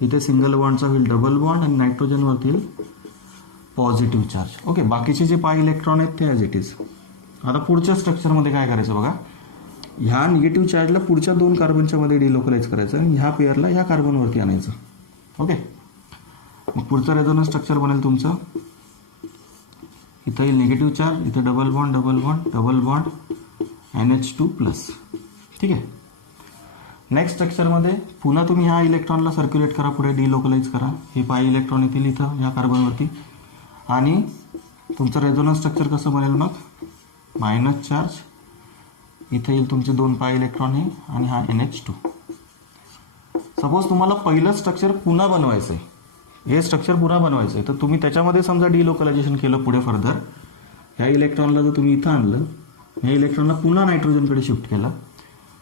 इथे सिंगल बॉन्डचा होईल डबल बॉन्ड आणि नायट्रोजनवरती येईल पॉझिटिव्ह चार्ज. ओके, बाकीचे जे पाय इलेक्ट्रॉन आहेत ते ॲज इट इज. आता पुढच्या स्ट्रक्चरमध्ये काय करायचं बघा, ह्या निगेटिव्ह चार्जला पुढच्या 2 कार्बनच्या मध्ये डिलोकलाइज करायचं आणि ह्या पेअरला ह्या कार्बनवरती आणायचं. ओके, मग पुढचं रेझोनन्स स्ट्रक्चर बनेल तुमचं, इथं येईल निगेटिव्ह चार्ज, इथं double bond double bond double bond NH2+. ठीक आहे. नेक्स्ट स्ट्रक्चरमध्ये पुन्हा तुम्ही ह्या इलेक्ट्रॉनला सर्क्युलेट करा, पुढे डिलोकलाइज करा, हे पाय इलेक्ट्रॉन येतील इथं ह्या कार्बनवरती आणि तुमचं रेझोनन्स स्ट्रक्चर कसं बनेल, मग मायनस चार्ज, इथे येईल तुमचे 2 पाय इलेक्ट्रॉन हे आणि हा NH2. सपोज तुम्हाला पहिलं स्ट्रक्चर पुन्हा बनवायचं आहे, हे स्ट्रक्चर पुन्हा बनवायचं आहे, तर तुम्ही त्याच्यामध्ये समजा डिलोकलायझेशन केलं पुढे फर्दर, ह्या इलेक्ट्रॉनला जर तुम्ही इथं आणलं, ह्या इलेक्ट्रॉनला पुन्हा नायट्रोजनकडे शिफ्ट केलं,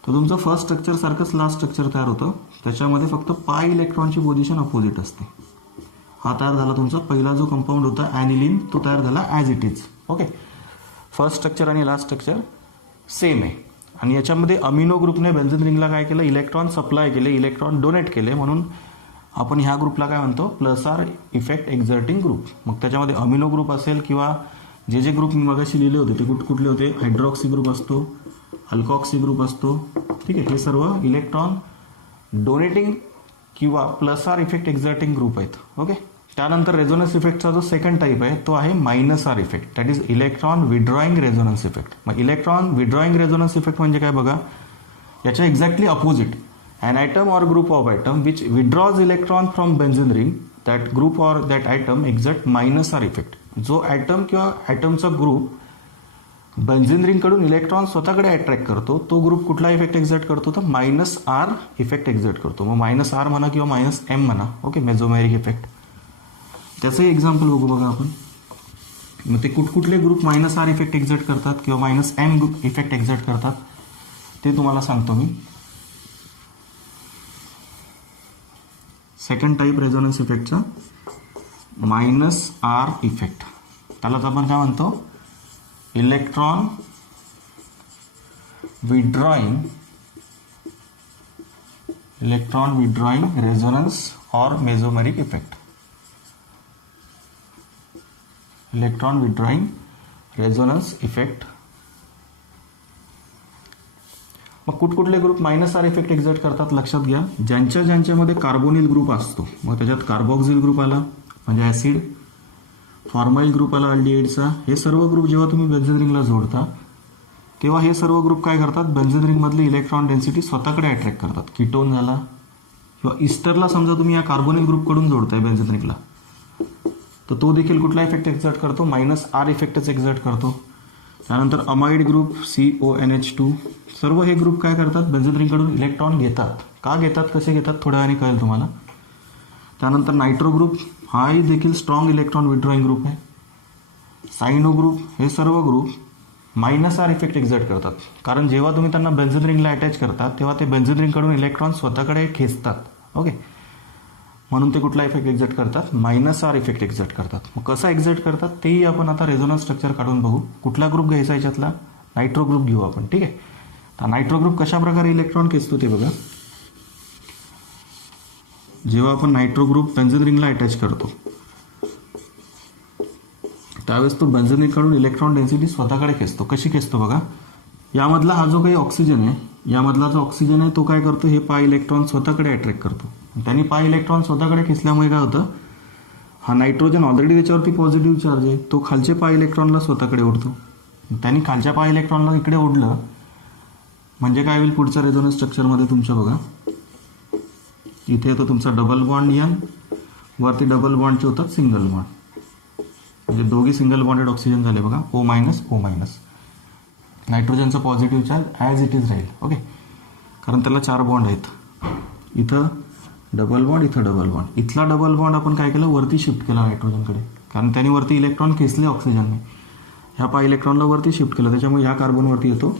तर तुमचं फर्स्ट स्ट्रक्चर सारखंच लास्ट स्ट्रक्चर तयार होतं, त्याच्यामध्ये फक्त पाय इलेक्ट्रॉनची पोझिशन अपोजिट असते. हा तयार झाला तुमचा पहिला जो कंपाऊंड होता ॲनिलीन, तो तयार झाला as it is. Okay, first structure आणि लास्ट स्ट्रक्चर सेम आहे. आणि याच्यामध्ये अमिनो ग्रुपने बेन्झीन रिंगला काय केलं, इलेक्ट्रॉन सप्लाय केले, इलेक्ट्रॉन डोनेट केले, म्हणून आपण ह्या ग्रुपला काय म्हणतो, plus R effect exerting group. मग त्याच्यामध्ये अमिनो ग्रुप असेल किंवा जे जे ग्रुप मी मगाशी लिहिले होते ते कुठले होते, हायड्रॉक्सी ग्रुप असतो, अल्कॉक्सी ग्रुप असतो, ठीक आहे. हे सर्व इलेक्ट्रॉन डोनेटिंग किंवा plus R effect exerting group आहेत. ओके. त्यानंतर रेझोनन्स इफेक्टचा जो सेकंड टाईप आहे तो आहे minus R effect, that is electron withdrawing resonance effect. मग इलेक्ट्रॉन विड्रॉईंग रेझोनन्स इफेक्ट म्हणजे काय बघा, याच्या exactly opposite. an atom or group of atom which withdraws electron from benzene ring, that group or that atom exert minus R effect. जो item किंवा ॲटमचा group benzene ring कडून electron स्वतःकडे attract करतो, तो ग्रुप कुठला इफेक्ट एक्झर्ट करतो, तर minus R effect exert करतो. मग मायनस आर म्हणा किंवा मायनस एम म्हणा. ओके. मेझोमेरिक इफेक्ट, त्याचंही एक्झाम्पल बघू बघा आपण. मग ते कुठले group minus R effect exert करतात किंवा मायनस एम इफेक्ट एक्झर्ट करतात ते तुम्हाला सांगतो मी. सेकंड टाईप रेझोनन्स इफेक्टचा मायनस आर इफेक्ट, त्यालाच आपण काय म्हणतो, इलेक्ट्रॉन विड्रॉईंग रेझोनन्स और mesomeric effect. Electron withdrawing resonance effect. मग कुठले group minus R effect exert करतात लक्षात घ्या. ज्यांच्यामध्ये कार्बोनिल ग्रुप असतो, मग त्याच्यात कार्बॉक्सिल ग्रुप आला म्हणजे ॲसिड, फॉर्माइल ग्रुप आला अल्डिहाइडचा. हे सर्व ग्रुप जेव्हा तुम्ही बेन्झीन रिंगला जोडता तेव्हा हे सर्व ग्रुप काय करतात, बेन्झीन रिंगमधली इलेक्ट्रॉन डेन्सिटी स्वतःकडे अट्रॅक्ट करतात. कीटोन झाला किंवा इस्टरला समजा तुम्ही या कार्बोनिल ग्रुपकडून जोडताय बेन्झीन रिंगला, तर तो देखील कुठला इफेक्ट एक्झर्ट करतो, मायनस आर इफेक्टच एक्झर्ट करतो. त्यानंतर अमाइड ग्रुप CONH2, सर्व हे ग्रुप काय करतात, बेन्झीन रिंगकडून इलेक्ट्रॉन घेतात. का घेतात, कसे घेतात, थोड्या वेळाने कळेल तुम्हाला. त्यानंतर नायट्रो ग्रुप, हाही देखील स्ट्रॉंग इलेक्ट्रॉन विड्रॉईंग ग्रुप आहे. सायनो ग्रुप, हे सर्व group minus R effect exert करतात. कारण जेव्हा तुम्ही त्यांना बेन्झीन रिंगला अटॅच करता तेव्हा ते बेन्झीन रिंगकडून इलेक्ट्रॉन स्वतःकडे खेचतात. ओके. म्हणून ते कुठला इफेक्ट एक्झर्ट करतात, मायनस आर इफेक्ट एक्झर्ट करतात. मग कसा एक्झर्ट करतात तेही आपण आता रेझोनन्स स्ट्रक्चर काढून बघू. कुठला ग्रुप घ्यायचा याच्यातला, नायट्रो ग्रुप घेऊ आपण. ठीक आहे. तर नायट्रो ग्रुप कशा प्रकारे इलेक्ट्रॉन खेचतो ते बघा. जेव्हा आपण नायट्रो ग्रुप बेन्झीन रिंगला अटॅच करतो त्यावेळेस तो बेन्झीन रिंगकडून इलेक्ट्रॉन डेन्सिटी स्वतःकडे खेचतो. कशी खेचतो बघा, यामधला हा जो काही ऑक्सिजन आहे, यामधला जो ऑक्सिजन आहे तो काय करतो, हे पाय इलेक्ट्रॉन स्वतःकडे अट्रॅक्ट करतो. त्यांनी पाय इलेक्ट्रॉन स्वतःकडे खेचल्यामुळे काय होतं, हा नायट्रोजन ऑलरेडी त्याच्यावरती पॉझिटिव्ह चार्ज आहे, तो खालचे पाय इलेक्ट्रॉनला स्वतःकडे ओढतो. त्यांनी खालच्या पाय इलेक्ट्रॉनला इकडे ओढलं म्हणजे काय होईल पुढच्या रेझोनन्स स्ट्रक्चरमध्ये तुमच्या बघा, इथे येतो तुमचा डबल बॉन्ड एन, वरती डबल बॉन्डचे होतात सिंगल बॉन्ड, म्हणजे दोघी सिंगल बॉन्डेड ऑक्सिजन झाले बघा, O मायनस O मायनस. नायट्रोजनचा positive charge as it is राहील. ओके. कारण त्याला 4 बॉन्ड आहेत. इथं डबल बॉन्ड, इथं डबल बॉन्ड. इथला डबल बॉन्ड आपण काय केलं, वरती शिफ्ट केला नायट्रोजनकडे, कारण त्यांनी वरती इलेक्ट्रॉन खेचले ऑक्सिजनने. ह्या पाय इलेक्ट्रॉनला वरती शिफ्ट केलं, त्याच्यामुळे ह्या कार्बनवरती येतो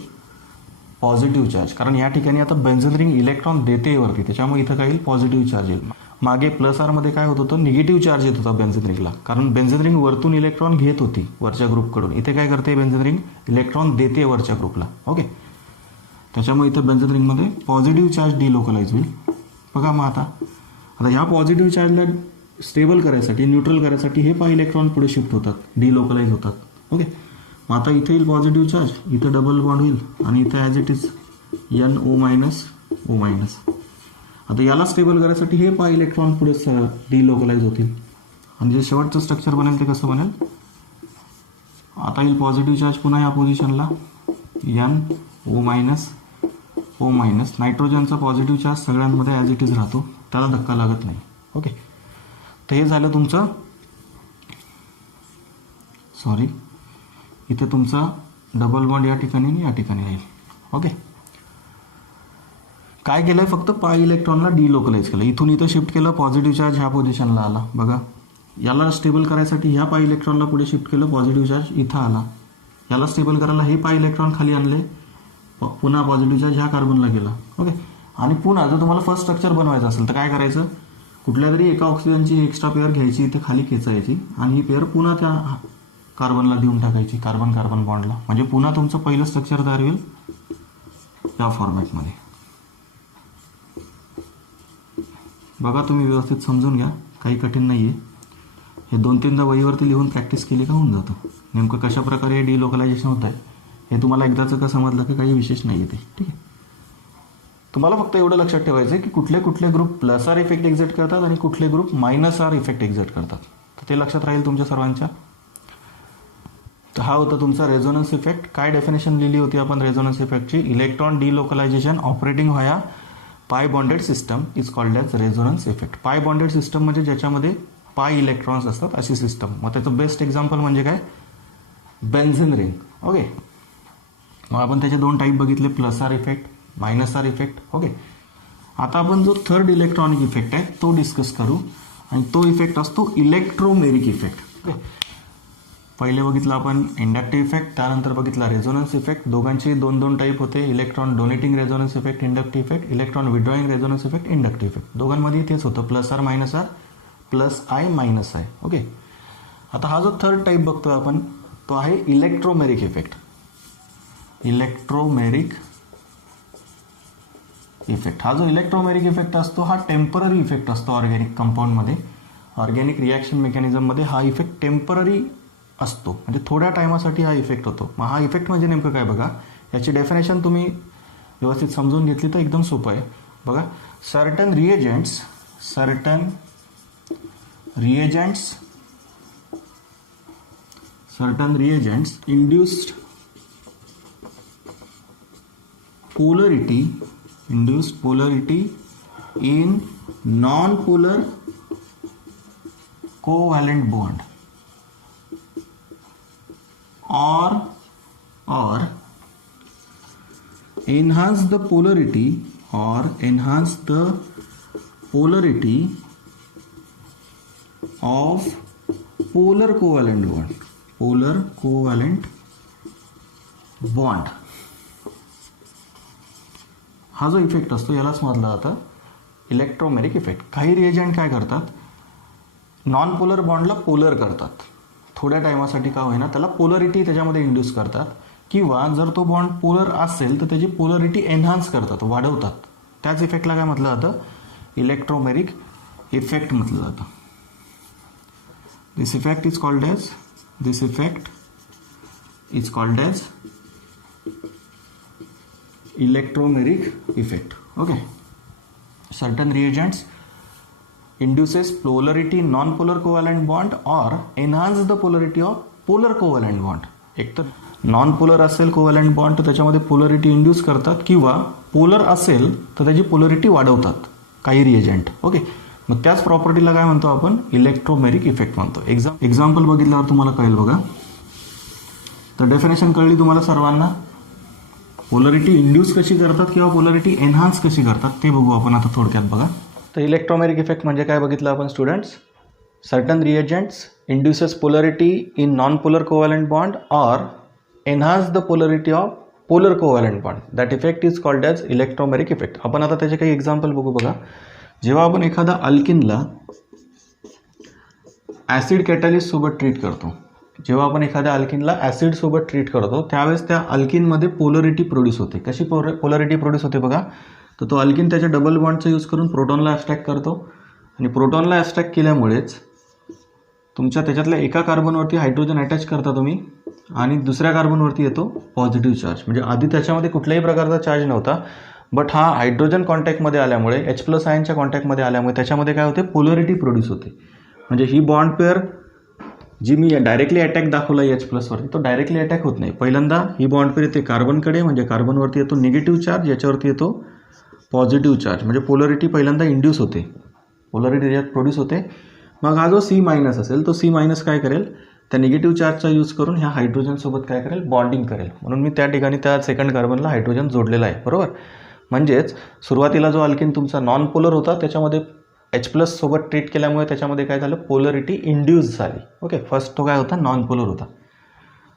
पॉझिटिव्ह चार्ज. कारण या ठिकाणी आता बेन्झीन रिंग इलेक्ट्रॉन देते वरती, त्याच्यामुळे इथं काय येईल, पॉझिटिव्ह चार्ज येईल. मागे प्लस आरमध्ये काय होत होतं, निगेटिव्ह चार्ज येत होता बेन्झीन रिंगला, कारण बेन्झीन रिंग वरतून इलेक्ट्रॉन घेत होती वरच्या ग्रुपकडून. इथे काय करते बेन्झीन रिंग, इलेक्ट्रॉन देते वरच्या ग्रुपला. ओके. त्याच्यामुळे इथं बेन्झीन रिंगमध्ये पॉझिटिव्ह चार्ज डिलोकलाइज होईल. बघा मग आता ह्या पॉझिटिव्ह चार्जला स्टेबल करायसाठी, न्यूट्रल करायसाठी हे पाय इलेक्ट्रॉन पुढे शिफ्ट होतात, डिलोकलाइज होतात. ओके. मग आता इथे येईल पॉझिटिव्ह चार्ज, इथं डबल बॉन्ड होईल आणि इथं as it is NO minus O minus. आता याला स्टेबल करायसाठी हे पाय इलेक्ट्रॉन पुढे डिलोकलाइज होतील आणि जे शेवटचं स्ट्रक्चर बनेल ते कसं बनेल, आता येईल पॉझिटिव्ह चार्ज पुन्हा या पोझिशनला, NO मायनस O मायनस. नायट्रोजनचा पॉझिटिव्ह चार्ज सगळ्यांमध्ये ॲज इट इज राहतो, त्याला धक्का लागत नाही. ओके. तर हे झालं तुमचं, सॉरी, इथे तुमचा डबल बॉन्ड या ठिकाणी आणि या ठिकाणी राहील. ओके. काय केलंय, फक्त पाय इलेक्ट्रॉनला डिलोकलाइज केलं, इथून इथं शिफ्ट केलं, पॉझिटिव्ह चार्ज ह्या पोझिशनला आला. बघा, याला स्टेबल करायसाठी ह्या पाय इलेक्ट्रॉनला पुढे शिफ्ट केलं, पॉझिटिव्ह चार्ज इथं आला. याला स्टेबल करायला हे पाय इलेक्ट्रॉन खाली आणले, पुन्हा पॉझिटिव्ह चार्ज ह्या कार्बनला गेला. ओके. आणि पुन्हा जर तुम्हाला फर्स्ट स्ट्रक्चर बनवायचं असेल तर काय करायचं, कुठल्या तरी एका ऑक्सिजनची एक्स्ट्रा पेअर घ्यायची, इथे खाली खेचायची आणि ही पेअर पुन्हा त्या कार्बनला देऊन टाकायची, कार्बन कार्बन बॉन्डला, म्हणजे पुन्हा तुमचं पहिलं स्ट्रक्चर तयार होईल या फॉर्मॅटमध्ये. बघा तुम्ही व्यवस्थित समजून घ्या, काही कठीण नाही आहे. हे 2-3दा वहीवरती लिहून प्रॅक्टिस केली का होऊन जातं. नेमकं कशा प्रकारे हे डिलोकलायझेशन होतं आहे हे तुम्हाला एकदाचं का समजलं की काही विशेष नाही आहे ते. ठीक आहे. तुम्हाला फक्त एवढं लक्षात ठेवायचं आहे की कुठले कुठले group plus R effect exert करतात आणि कुठले group minus R effect exert करतात. तर ते लक्षात राहील तुमच्या सर्वांच्या. तर हा होता तुमचा रेझोनन्स इफेक्ट. काय डेफिनेशन लिहिली होती आपण resonance इफेक्टची? Electron डिलोकलायझेशन operating via pi bonded system is called as resonance effect. पाय बॉन्डेड सिस्टम म्हणजे ज्याच्यामध्ये पाय इलेक्ट्रॉन्स असतात अशी सिस्टम. मग त्याचं बेस्ट एक्झाम्पल म्हणजे काय? Benzene ring. ओके. मग आपण त्याचे 2 टाईप बघितले, plus R effect, minus R effect. Okay. आता आपण जो थर्ड इलेक्ट्रॉनिक इफेक्ट आहे तो डिस्कस करू आणि तो इफेक्ट असतो इलेक्ट्रोमेरिक इफेक्ट. ओके. पहिले बघितलं आपण इंडक्टिव्ह इफेक्ट, त्यानंतर बघितला रेझोनन्स इफेक्ट. दोघांचे 2 टाईप होते, electron donating resonance effect inductive effect, electron withdrawing resonance effect inductive effect. दोघांमध्ये तेच होतं, plus R minus R, plus I minus I. Okay. आता हा जो थर्ड टाईप बघतोय आपण तो आहे इलेक्ट्रोमेरिक इफेक्ट. इलेक्ट्रोमेरिक इफेक्ट हा जो इलेक्ट्रोमेरिक इफेक्ट असतो हा टेम्पररी इफेक्ट असतो. ऑर्गॅनिक कंपाऊंडमध्ये, ऑर्गॅनिक रिॲक्शन मेकॅनिझममध्ये हा इफेक्ट टेम्पररी असतो, म्हणजे थोड्या टायमासाठी हा इफेक्ट होतो. मग हा इफेक्ट म्हणजे नेमकं काय बघा. याची डेफिनेशन तुम्ही व्यवस्थित समजून घेतली तर एकदम सोपं आहे. बघा, certain reagents induced polarity in non-polar covalent bond or enhance the polarity of polar covalent bond. हा जो इफेक्ट असतो यालाच म्हटलं जातं इलेक्ट्रोमेरिक इफेक्ट. काही रिएजंट काय करतात, नॉन पोलर बॉन्डला पोलर करतात, थोड्या टायमासाठी का होईना त्याला पोलरिटी त्याच्यामध्ये इंड्यूस करतात, किंवा जर तो बॉन्ड पोलर असेल तर त्याची पोलरिटी एनहान्स करतात, वाढवतात. त्याच इफेक्टला काय म्हटलं जातं, इलेक्ट्रोमेरिक इफेक्ट म्हटलं जातं. This effect is called as electromeric effect. Okay. Certain reagents induces polarity in non-polar covalent bond or enhance the polarity of polar covalent bond. एक तर नॉन पोलर असेल कोव्हॅलंट बॉन्ड तर त्याच्यामध्ये पोलरिटी इंड्यूस करतात, किंवा polar असेल तर त्याची पोलरिटी वाढवतात काही रिएजंट. ओके. मग त्याच प्रॉपर्टीला काय म्हणतो आपण, इलेक्ट्रोमेरिक इफेक्ट म्हणतो. एक्झाम्पल बघितल्यावर तुम्हाला कळेल. बघा, तर डेफिनेशन कळली तुम्हाला सर्वांना. पोलरिटी इंड्यूस कशी करतात किंवा पोलरिटी एनहान्स कशी करतात ते बघू आपण आता थोडक्यात. बघा, तर इलेक्ट्रोमेरिक इफेक्ट म्हणजे काय बघितलं आपण students. Certain reagents induces polarity in non polar covalent bond or enhance the polarity of polar covalent bond. That effect is called as electromeric effect. आपण आता त्याचे काही एक्झाम्पल बघू. बघा, जेव्हा आपण एखादा अल्किनला ॲसिड कॅटॅलिस्ट सोबत ट्रीट करतो, त्यावेळेस त्या अल्किनमध्ये पोलरिटी प्रोड्यूस होते. कशी पोलरिटी प्रोड्यूस होते बघा, तर तो अल्किन त्याच्या डबल बॉन्डचा यूज करून प्रोटॉनला ॲब्स्ट्रॅक्ट करतो, आणि प्रोटॉनला ॲब्स्ट्रॅक्ट केल्यामुळेच तुमच्या त्याच्यातल्या एका कार्बनवरती हायड्रोजन अटॅच करता तुम्ही, आणि दुसऱ्या कार्बनवरती येतो पॉझिटिव्ह चार्ज. म्हणजे आधी त्याच्यामध्ये कुठल्याही प्रकारचा चार्ज नव्हता, बट हा हायड्रोजन कॉन्टॅक्टमध्ये आल्यामुळे, H+ आयनच्या कॉन्टॅक्टमध्ये आल्यामुळे त्याच्यामध्ये काय होते, पोलरिटी प्रोड्यूस होते. म्हणजे ही बॉन्ड पेअर जी मी डायरेक्टली अटॅक दाखवला H+ वरती, तो डायरेक्टली अटॅक होत नाही. पहिल्यांदा ही बॉन्ड पेअर येते कार्बनकडे, म्हणजे कार्बनवरती येतो निगेटिव्ह चार्ज, याच्यावरती येतो पॉझिटिव्ह चार्ज. म्हणजे पोलरिटी पहिल्यांदा इंड्यूस होते, पोलरिटी त्याच्यात प्रोड्यूस होते. मग हा जो C- असेल तो C- काय करेल, त्या निगेटिव्ह चार्जचा यूज करून ह्या हायड्रोजनसोबत काय करेल, बॉन्डिंग करेल. म्हणून मी त्या ठिकाणी त्या सेकंड कार्बनला हायड्रोजन जोडलेला आहे, बरोबर. म्हणजेच सुरुवातीला जो अल्किन तुमचा नॉन पोलर होता त्याच्यामध्ये H+ सोबत ट्रीट केल्यामुळे त्याच्यामध्ये काय झालं, पोलरिटी इंड्यूस झाली. ओके. फर्स्ट तो काय होता, नॉन पोलर होता.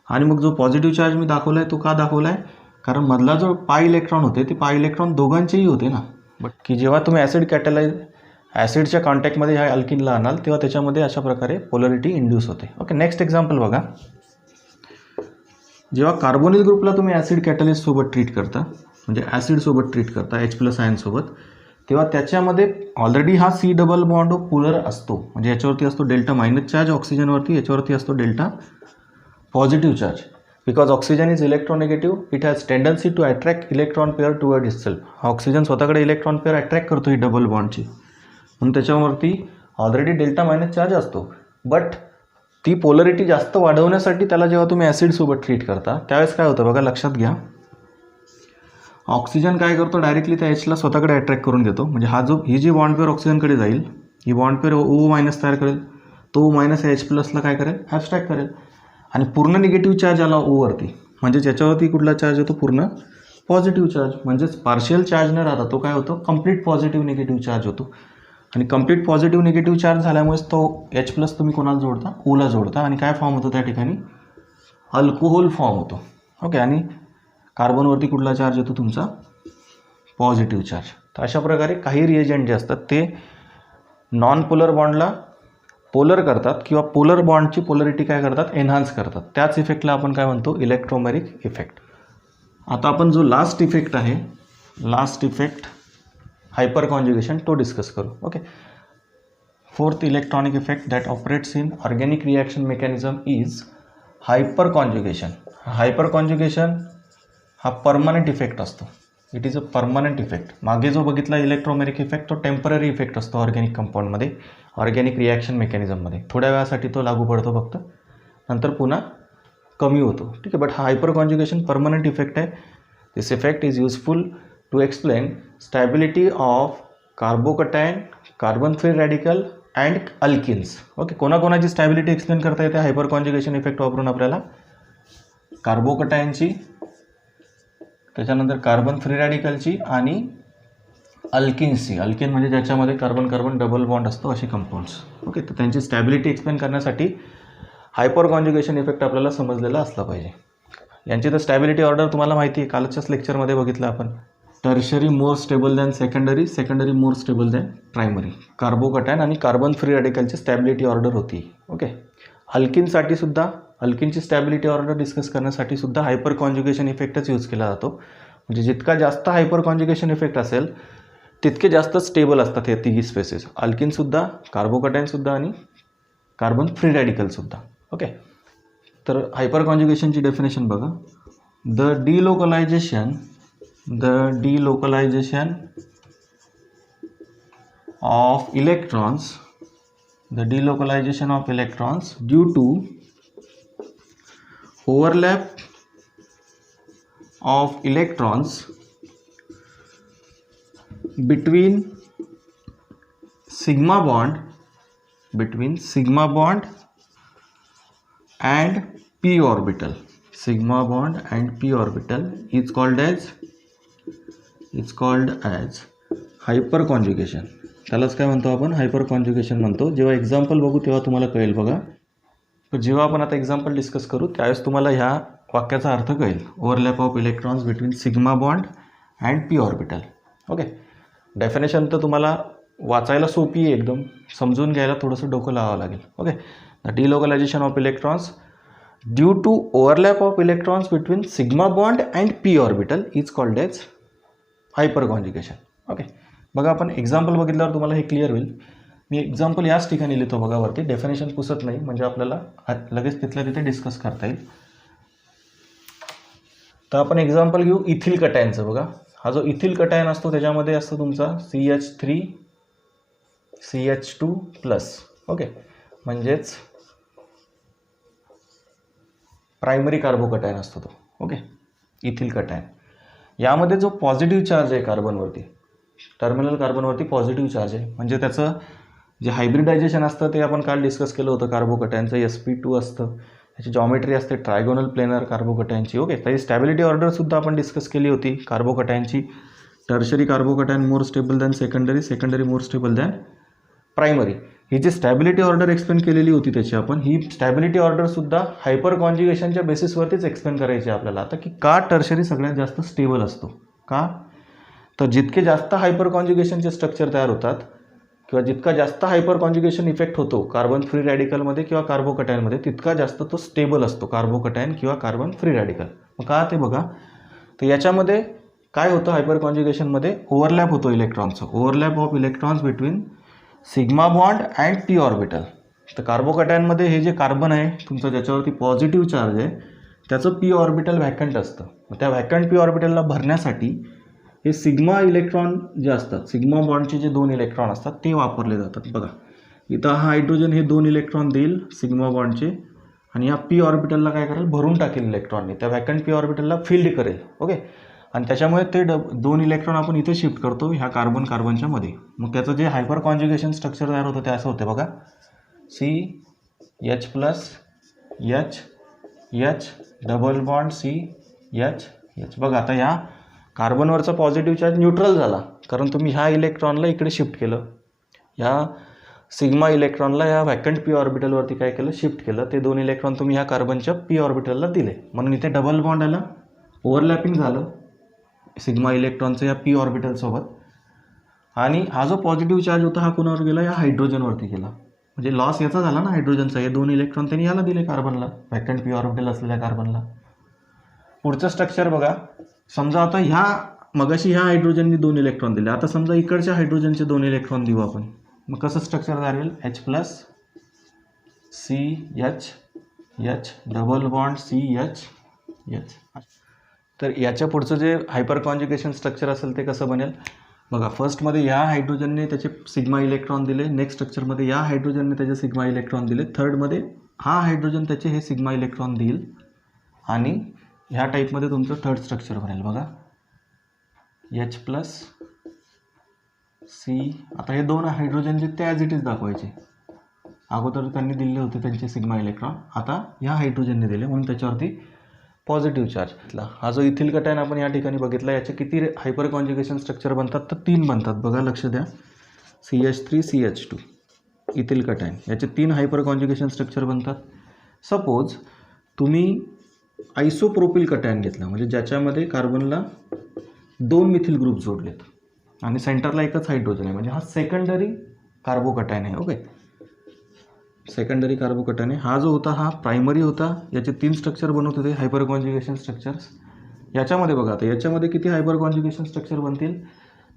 आणि मग जो पॉझिटिव्ह चार्ज मी दाखवला आहे तो का दाखवला आहे, कारण मधला जो पाय इलेक्ट्रॉन होते ते पाय इलेक्ट्रॉन दोघांचेही होते ना. बट की जेव्हा तुम्ही ॲसिडच्या कॉन्टॅक्टमध्ये ह्या अल्किनला आणाल तेव्हा त्याच्यामध्ये अशा प्रकारे पोलरिटी इंड्यूस होते. ओके. नेक्स्ट एक्झाम्पल बघा, जेव्हा कार्बोनिल ग्रुपला तुम्ही ॲसिड कॅटलिस्ट सोबत ट्रीट करता, म्हणजे ॲसिडसोबत ट्रीट करता H+ आयनसोबत, तेव्हा त्याच्यामध्ये ऑलरेडी हा सी डबल बॉन्ड पोलर असतो, म्हणजे याच्यावरती असतो डेल्टा मायनस चार्ज ऑक्सिजनवरती, याच्यावरती असतो delta positive charge. Because oxygen is electronegative, it has tendency to attract electron pair toward itself. हा ऑक्सिजन स्वतःकडे इलेक्ट्रॉन पेअर अट्रॅक्ट करतो ही डबल बॉन्डची, म्हणून त्याच्यावरती ऑलरेडी डेल्टा मायनस चार्ज असतो. बट ती पोलरिटी जास्त वाढवण्यासाठी त्याला जेव्हा तुम्ही ॲसिडसोबत ट्रीट करता त्यावेळेस काय होतं बघा, लक्षात घ्या. ऑक्सिजन काय करतो, डायरेक्टली त्या एचला स्वतःकडे अट्रॅक्ट करून देतो. म्हणजे ही जी बॉन्ड पेअर ऑक्सिजनकडे जाईल, ही बॉन्ड पेअर ओ मायनस तयार करेल, तो मायनस एच प्लसला काय करेल, ॲब्स्ट्रॅक्ट करेल, आणि पूर्ण निगेटिव्ह चार्ज आला ओवरती, म्हणजेच याच्यावरती कुठला चार्ज येतो, पूर्ण पॉझिटिव्ह चार्ज. म्हणजेच पार्शियल चार्ज न राहता तो काय होतो, कंप्लीट पॉझिटिव्ह निगेटिव्ह चार्ज होतो. आणि कंप्लीट पॉझिटिव्ह निगेटिव्ह चार्ज झाल्यामुळेच तो एच प्लस तुम्ही कोणाला जोडता, ओला जोडता, आणि काय फॉर्म होतो त्या ठिकाणी, अल्कोहोल फॉर्म होतो. ओके. आणि कार्बनवरती कुठला चार्ज येतो, तुमचा पॉझिटिव्ह चार्ज. तर अशा प्रकारे काही रिएजंट जे असतात ते नॉन पोलर बॉन्डला पोलर करतात किंवा पोलर बॉन्डची पोलरिटी काय करतात, एन्हान्स करतात. त्याच इफेक्टला आपण काय म्हणतो, इलेक्ट्रोमेरिक इफेक्ट. आता आपण जो लास्ट इफेक्ट आहे, लास्ट इफेक्ट हायपर कॉन्जुगेशन, तो डिस्कस करू. Okay. Fourth electronic effect that operates in organic reaction mechanism is hyper conjugation. Hyper conjugation हा परमनंट इफेक्ट असतो. It is a permanent effect. मागे जो बघितला इलेक्ट्रोमेरिक इफेक्ट तो temporary effect असतो organic कंपाऊंडमध्ये, organic reaction मेकॅनिझममध्ये. थोड्या वेळासाठी तो लागू पडतो फक्त, नंतर पुन्हा कमी होतो. ठीक आहे. बट हा हायपर कॉन्जुगेशन परमनंट इफेक्ट आहे. This effect is useful to explain stability of carbocation, carbon free radical and alkenes. Okay. कोणाकोणाची स्टॅबिलिटी एक्सप्लेन करता येते हायपर कॉन्जुगेशन इफेक्ट वापरून आपल्याला, कार्बोकटायनची, त्याच्यानंतर कार्बन फ्री रॅडिकलची आणि अल्किन्सची. अल्किन म्हणजे ज्याच्यामध्ये कार्बन कार्बन डबल बॉन्ड असतो, असे कंपाऊंड्स. ओके. तर त्यांची स्टॅबिलिटी एक्सप्लेन करण्यासाठी हायपर कॉन्जुगेशन इफेक्ट आपल्याला समजलेला असला पाहिजे. यांची तर स्टॅबिलिटी ऑर्डर तुम्हाला माहिती आहे, कालच्याच लेक्चरमध्ये बघितलं आपण. टर्शरी मोर stable than secondary, secondary more stable than primary. Carbocation आणि कार्बन फ्री रॅडिकलची स्टॅबिलिटी ऑर्डर होती. ओके. अल्किनसाठी सुद्धा, अल्किनची स्टॅबिलिटी ऑर्डर डिस्कस करण्यासाठी सुद्धा हायपर कॉन्जुगेशन इफेक्टच यूज केला जातो. म्हणजे जितका जास्त हायपर कॉन्जुगेशन इफेक्ट असेल तितके जास्त स्टेबल असतात हे तिघी स्पेसेस, अल्किनसुद्धा, कार्बोकटायनसुद्धा आणि कार्बन फ्री रॅडिकलसुद्धा. ओके. तर हायपर कॉन्जुगेशनची डेफिनेशन बघा. The delocalisation of electrons, due to overlap of electrons between sigma bond and p orbital. Sigma bond and p orbital is called as hyper conjugation. त्यालाच काय म्हणतो आपण, हायपर कॉन्जुगेशन म्हणतो. जेव्हा एक्झाम्पल बघू तेव्हा तुम्हाला कळेल बघा. तर जेव्हा आपण आता एक्झाम्पल डिस्कस करू त्यावेळेस तुम्हाला ह्या वाक्याचा अर्थ कळेल. Overlap of electrons between sigma bond and P orbital. Okay. Definition तर तुम्हाला वाचायला सोपी आहे एकदम, समजून घ्यायला थोडंसं डोकं लावावं लागेल. Okay. The delocalisation of electrons due to overlap of electrons between sigma bond and P orbital is called as hyperconjugation. Okay. बघा आपण एक्झाम्पल बघितल्यावर तुम्हाला हे क्लिअर होईल. मी एक्झाम्पल याच ठिकाणी लिहितो बघा वरती, डेफिनेशन पुसत नाही, म्हणजे आपल्याला लगेच तिथल्या तिथे डिस्कस करता येईल. तर आपण एक्झाम्पल घेऊ इथिल कटायनचं. बघा, हा जो इथिल कटायन असतो त्याच्यामध्ये असतो तुमचा CH3CH2+. ओके. म्हणजेच प्रायमरी कार्बोकटायन असतो तो. ओके. इथिल कटायन यामध्ये जो पॉझिटिव्ह चार्ज आहे कार्बनवरती, टर्मिनल कार्बनवरती पॉझिटिव्ह चार्ज आहे, म्हणजे त्याचं जे हायब्रिडायझेशन असतं ते आपण काल डिस्कस केलं होतं. कार्बोकटायनचं sp2 असतं, त्याची जॉमेट्री असते ट्रायगोनल प्लेनर कार्बोकटायनची. ओके. त्याची स्टॅबिलिटी ऑर्डरसुद्धा आपण डिस्कस केली होती कार्बोकटायनची. Tertiary carbocation more stable than secondary, secondary more stable than primary. ही जी स्टॅबिलिटी ऑर्डर एक्सप्लेन केलेली होती त्याची आपण, ही स्टॅबिलिटी ऑर्डरसुद्धा हायपर कॉन्जुगेशनच्या बेसिसवरतीच एक्सप्लेन करायची आपल्याला आता, की का टर्शरी सगळ्यात जास्त स्टेबल असतो. का तर जितके जास्त हायपर कॉन्जुगेशनचे स्ट्रक्चर तयार होतात किंवा जितका जास्त हायपर कॉन्जुगेशन इफेक्ट होतो कार्बन फ्री रॅडिकलमध्ये किंवा कार्बोकटायनमध्ये, तितका जास्त तो स्टेबल असतो कार्बोकटायन किंवा कार्बन फ्री रॅडिकल. मग का ते बघा, तर याच्यामध्ये काय होतं हायपर कॉन्जुगेशनमध्ये, ओव्हरलॅप होतो इलेक्ट्रॉनचं, overlap of electrons between sigma bond and P orbital. तर कार्बोकॅटायनमध्ये हे जे कार्बन आहे तुमचं ज्याच्यावरती पॉझिटिव्ह चार्ज आहे त्याचं पी ऑर्बिटल व्हॅकंट असतं. मग त्या व्हॅकंट पी ऑर्बिटलला भरण्यासाठी हे सिग्मा इलेक्ट्रॉन जे असतात, सिग्मा बॉन्डचे जे 2 इलेक्ट्रॉन असतात ते वापरले जातात. बघा इथं हा हायड्रोजन हे 2 इलेक्ट्रॉन देईल सिग्मा बॉन्डचे आणि या पी ऑर्बिटलला काय करेल, भरून टाकेल इलेक्ट्रॉनने, त्या व्हॅकंट पी ऑर्बिटलला फिल्ड करेल. ओके, आणि त्याच्यामुळे ते 2 इलेक्ट्रॉन आपण इथे शिफ्ट करतो ह्या कार्बन कार्बनच्या मध्ये. मग त्याचं जे हायपर कॉन्जुगेशन स्ट्रक्चर तयार होतं ते असं होतं बघा, CH plus H double bond CH. बघा आता या कार्बनवरचा पॉझिटिव्ह चार्ज न्यूट्रल झाला कारण तुम्ही ह्या इलेक्ट्रॉनला इकडे शिफ्ट केलं, ह्या सिग्मा इलेक्ट्रॉनला या व्हॅकंट पी ऑर्बिटलवरती काय केलं, शिफ्ट केलं. ते 2 इलेक्ट्रॉन तुम्ही ह्या कार्बनच्या पी ऑर्बिटलला दिले म्हणून इथे डबल बॉन्ड आला, ओव्हरलॅपिंग झालं सिग्मा इलेक्ट्रॉनचं या पी ऑर्बिटलसोबत. आणि हा जो पॉझिटिव्ह चार्ज होता हा कोणावर गेला, या हायड्रोजनवरती गेला. म्हणजे लॉस याचा झाला ना हायड्रोजनचा, हे 2 इलेक्ट्रॉन त्यांनी याला दिले कार्बनला, व्हॅकंट पी ऑर्बिटल असलेल्या कार्बनला. पुढचं स्ट्रक्चर बघा, समजा आता ह्या मगाशी ह्या हायड्रोजननी 2 इलेक्ट्रॉन दिले, आता समजा इकडच्या हायड्रोजनचे 2 इलेक्ट्रॉन देऊ आपण. मग कसं स्ट्रक्चर तयार होईल, H plus CH double bond CH. तर याच्या पुढचं जे हायपर कॉन्जुगेशन स्ट्रक्चर असेल ते कसं बनेल बघा, फर्स्टमध्ये ह्या हायड्रोजनने त्याचे सिग्मा इलेक्ट्रॉन दिले, नेक्स्ट स्ट्रक्चरमध्ये या हायड्रोजनने त्याचे सिग्मा इलेक्ट्रॉन दिले, थर्डमध्ये हा हायड्रोजन त्याचे हे सिग्मा इलेक्ट्रॉन देईल आणि ह्या टाईपमध्ये तुमचं थर्ड स्ट्रक्चर बनेल बघा, H प्लस C. आता हे 2 हायड्रोजन जे ते ॲज इट इज दाखवायचे, अगोदर त्यांनी दिले होते त्यांचे सिग्मा इलेक्ट्रॉन, आता ह्या हायड्रोजनने दिले म्हणून त्याच्यावरती पॉझिटिव्ह चार्ज घेतला. हा जो इथिल कटायन आपण या ठिकाणी बघितला याचे किती हायपर कॉन्जुगेशन स्ट्रक्चर बनतात, तर 3 बनतात बघा, लक्ष द्या. CH3 CH2 इथिल कटायन याचे 3 हायपर कॉन्जुगेशन स्ट्रक्चर बनतात. सपोज तुम्ही आयसोप्रोपिल कटायन घेतला म्हणजे ज्याच्यामध्ये कार्बनला 2 मिथिल ग्रुप जोडलेत आणि सेंटरला एकच हायड्रोजन आहे, म्हणजे हा सेकंडरी कार्बोकटायन आहे. ओके, सेकंडरी कार्बोकटायन आहे. हा जो होता हा प्रायमरी होता, याचे 3 स्ट्रक्चर बनवत होते हायपर कॉन्जुगेशन स्ट्रक्चर्स. याच्यामध्ये बघा आता याच्यामध्ये किती हायपर कॉन्जुगेशन स्ट्रक्चर बनतील,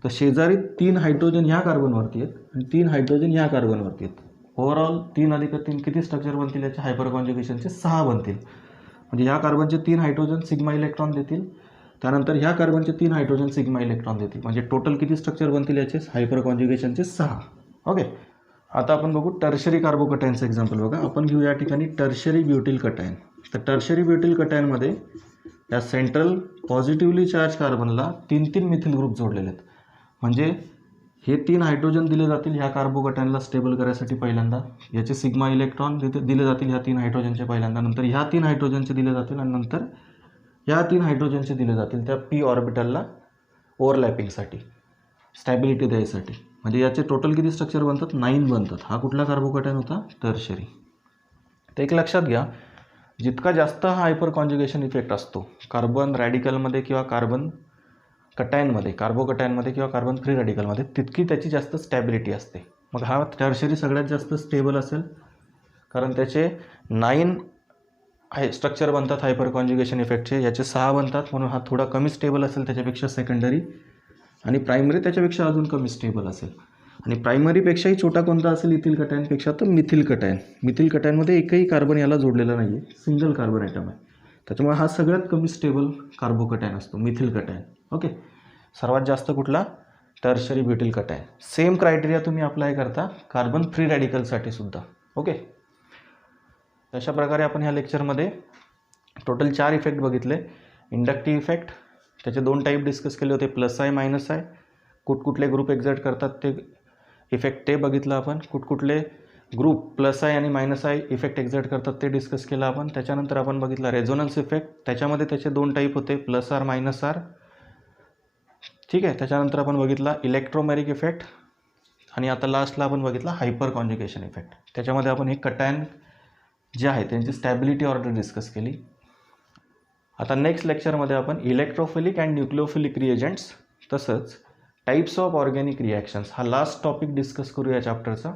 तर शेजारी 3 हायड्रोजन ह्या कार्बनवरती आहेत आणि 3 हायड्रोजन ह्या कार्बनवरती आहेत. ओव्हरऑल 3 अधिक 3 किती स्ट्रक्चर बनतील याचे हायपर कॉन्जुगेशनचे 6 बनतील. म्हणजे ह्या कार्बनचे 3 हायड्रोजन सिग्मा इलेक्ट्रॉन देतील, त्यानंतर ह्या कार्बनचे 3 हायड्रोजन सिग्मा इलेक्ट्रॉन देतील, म्हणजे टोटल किती स्ट्रक्चर बनतील याचे हायपर कॉन्जुगेशनचे 6. ओके, आता आपण बघू टर्शरी कार्बोकटायनचं एक्झाम्पल बघा. आपण घेऊ या ठिकाणी टर्शरी ब्युटिल कटायन. तर टर्शरी ब्युटिल कटायनमध्ये या सेंट्रल पॉझिटिव्हली चार्ज कार्बनला 3 मिथिल ग्रुप जोडलेले आहेत, म्हणजे हे 3 हायड्रोजन दिले जातील ह्या कार्बोकटायनला स्टेबल करायसाठी पहिल्यांदा, याचे सिग्मा इलेक्ट्रॉन दिले जातील ह्या 3 हायड्रोजनचे पहिल्यांदा, नंतर ह्या 3 हायड्रोजनचे दिले जातील आणि नंतर ह्या 3 हायड्रोजनचे दिले जातील त्या पी ऑर्बिटलला ओव्हरलॅपिंगसाठी, स्टॅबिलिटी द्यायसाठी. म्हणजे याचे टोटल किती स्ट्रक्चर बनतात, 9 बनतात. हा कुठला कार्बोकटायन होता, टर्शरी. तर एक लक्षात घ्या, जितका जास्त हा हायपर कॉन्जुगेशन इफेक्ट असतो कार्बन रॅडिकलमध्ये किंवा कार्बन कटायनमध्ये, कार्बोकटायनमध्ये किंवा कार्बन फ्री रॅडिकलमध्ये, तितकी त्याची जास्त स्टॅबिलिटी असते. मग हा टर्शरी सगळ्यात जास्त स्टेबल असेल कारण त्याचे 9 स्ट्रक्चर बनतात हायपर कॉन्जुगेशन इफेक्टचे, याचे 6 बनतात म्हणून हा थोडा कमी स्टेबल असेल त्याच्यापेक्षा सेकंडरी, आणि प्रायमरी त्याच्यापेक्षा अजून कमी स्टेबल असेल. आणि प्रायमरीपेक्षाही छोटा कोणता असेल इथिल कटायनपेक्षा, तर मिथिल कटायन. मिथिल कटायनमध्ये एकही कार्बन याला जोडलेला नाही आहे, सिंगल कार्बन आयटम आहे, त्याच्यामुळे हा सगळ्यात कमी स्टेबल कार्बोकटायन असतो मिथिल कटायन. ओके, सर्वात जास्त कुठला, tertiary butyl cation. Same criteria तुम्ही अप्लाय करता कार्बन फ्री रॅडिकलसाठी सुद्धा. ओके, अशा प्रकारे आपण ह्या लेक्चरमध्ये टोटल 4 इफेक्ट बघितले. इंडक्टिव्ह इफेक्ट, त्याचे 2 टाईप डिस्कस केले होते, प्लस आय मायनस आय. कुठकुठले ग्रुप एक्झर्ट करतात ते इफेक्ट ते बघितलं आपण. कुठकुठले ग्रुप प्लस आय आणि मायनस आय इफेक्ट एक्झर्ट करतात ते डिस्कस केलं आपण. त्याच्यानंतर आपण बघितला रेझोनन्स इफेक्ट, त्याच्यामध्ये त्याचे 2 टाईप होते, प्लस आर मायनस आर. ठीक आहे, त्याच्यानंतर आपण बघितला इलेक्ट्रोमॅरिक इफेक्ट आणि आता लास्टला आपण बघितला हायपर कॉन्जुगेशन इफेक्ट. त्याच्यामध्ये आपण हे कटायन जे आहे त्यांची स्टॅबिलिटी ऑर्डर डिस्कस केली. आता नेक्स्ट लेक्चरमध्ये आपण इलेक्ट्रोफिलिक अँड न्यूक्लिओफिलिक रिएजंट्स तसंच टाईप्स ऑफ ऑर्गॅनिक रिॲक्शन्स हा लास्ट टॉपिक डिस्कस करू या चॅप्टरचा.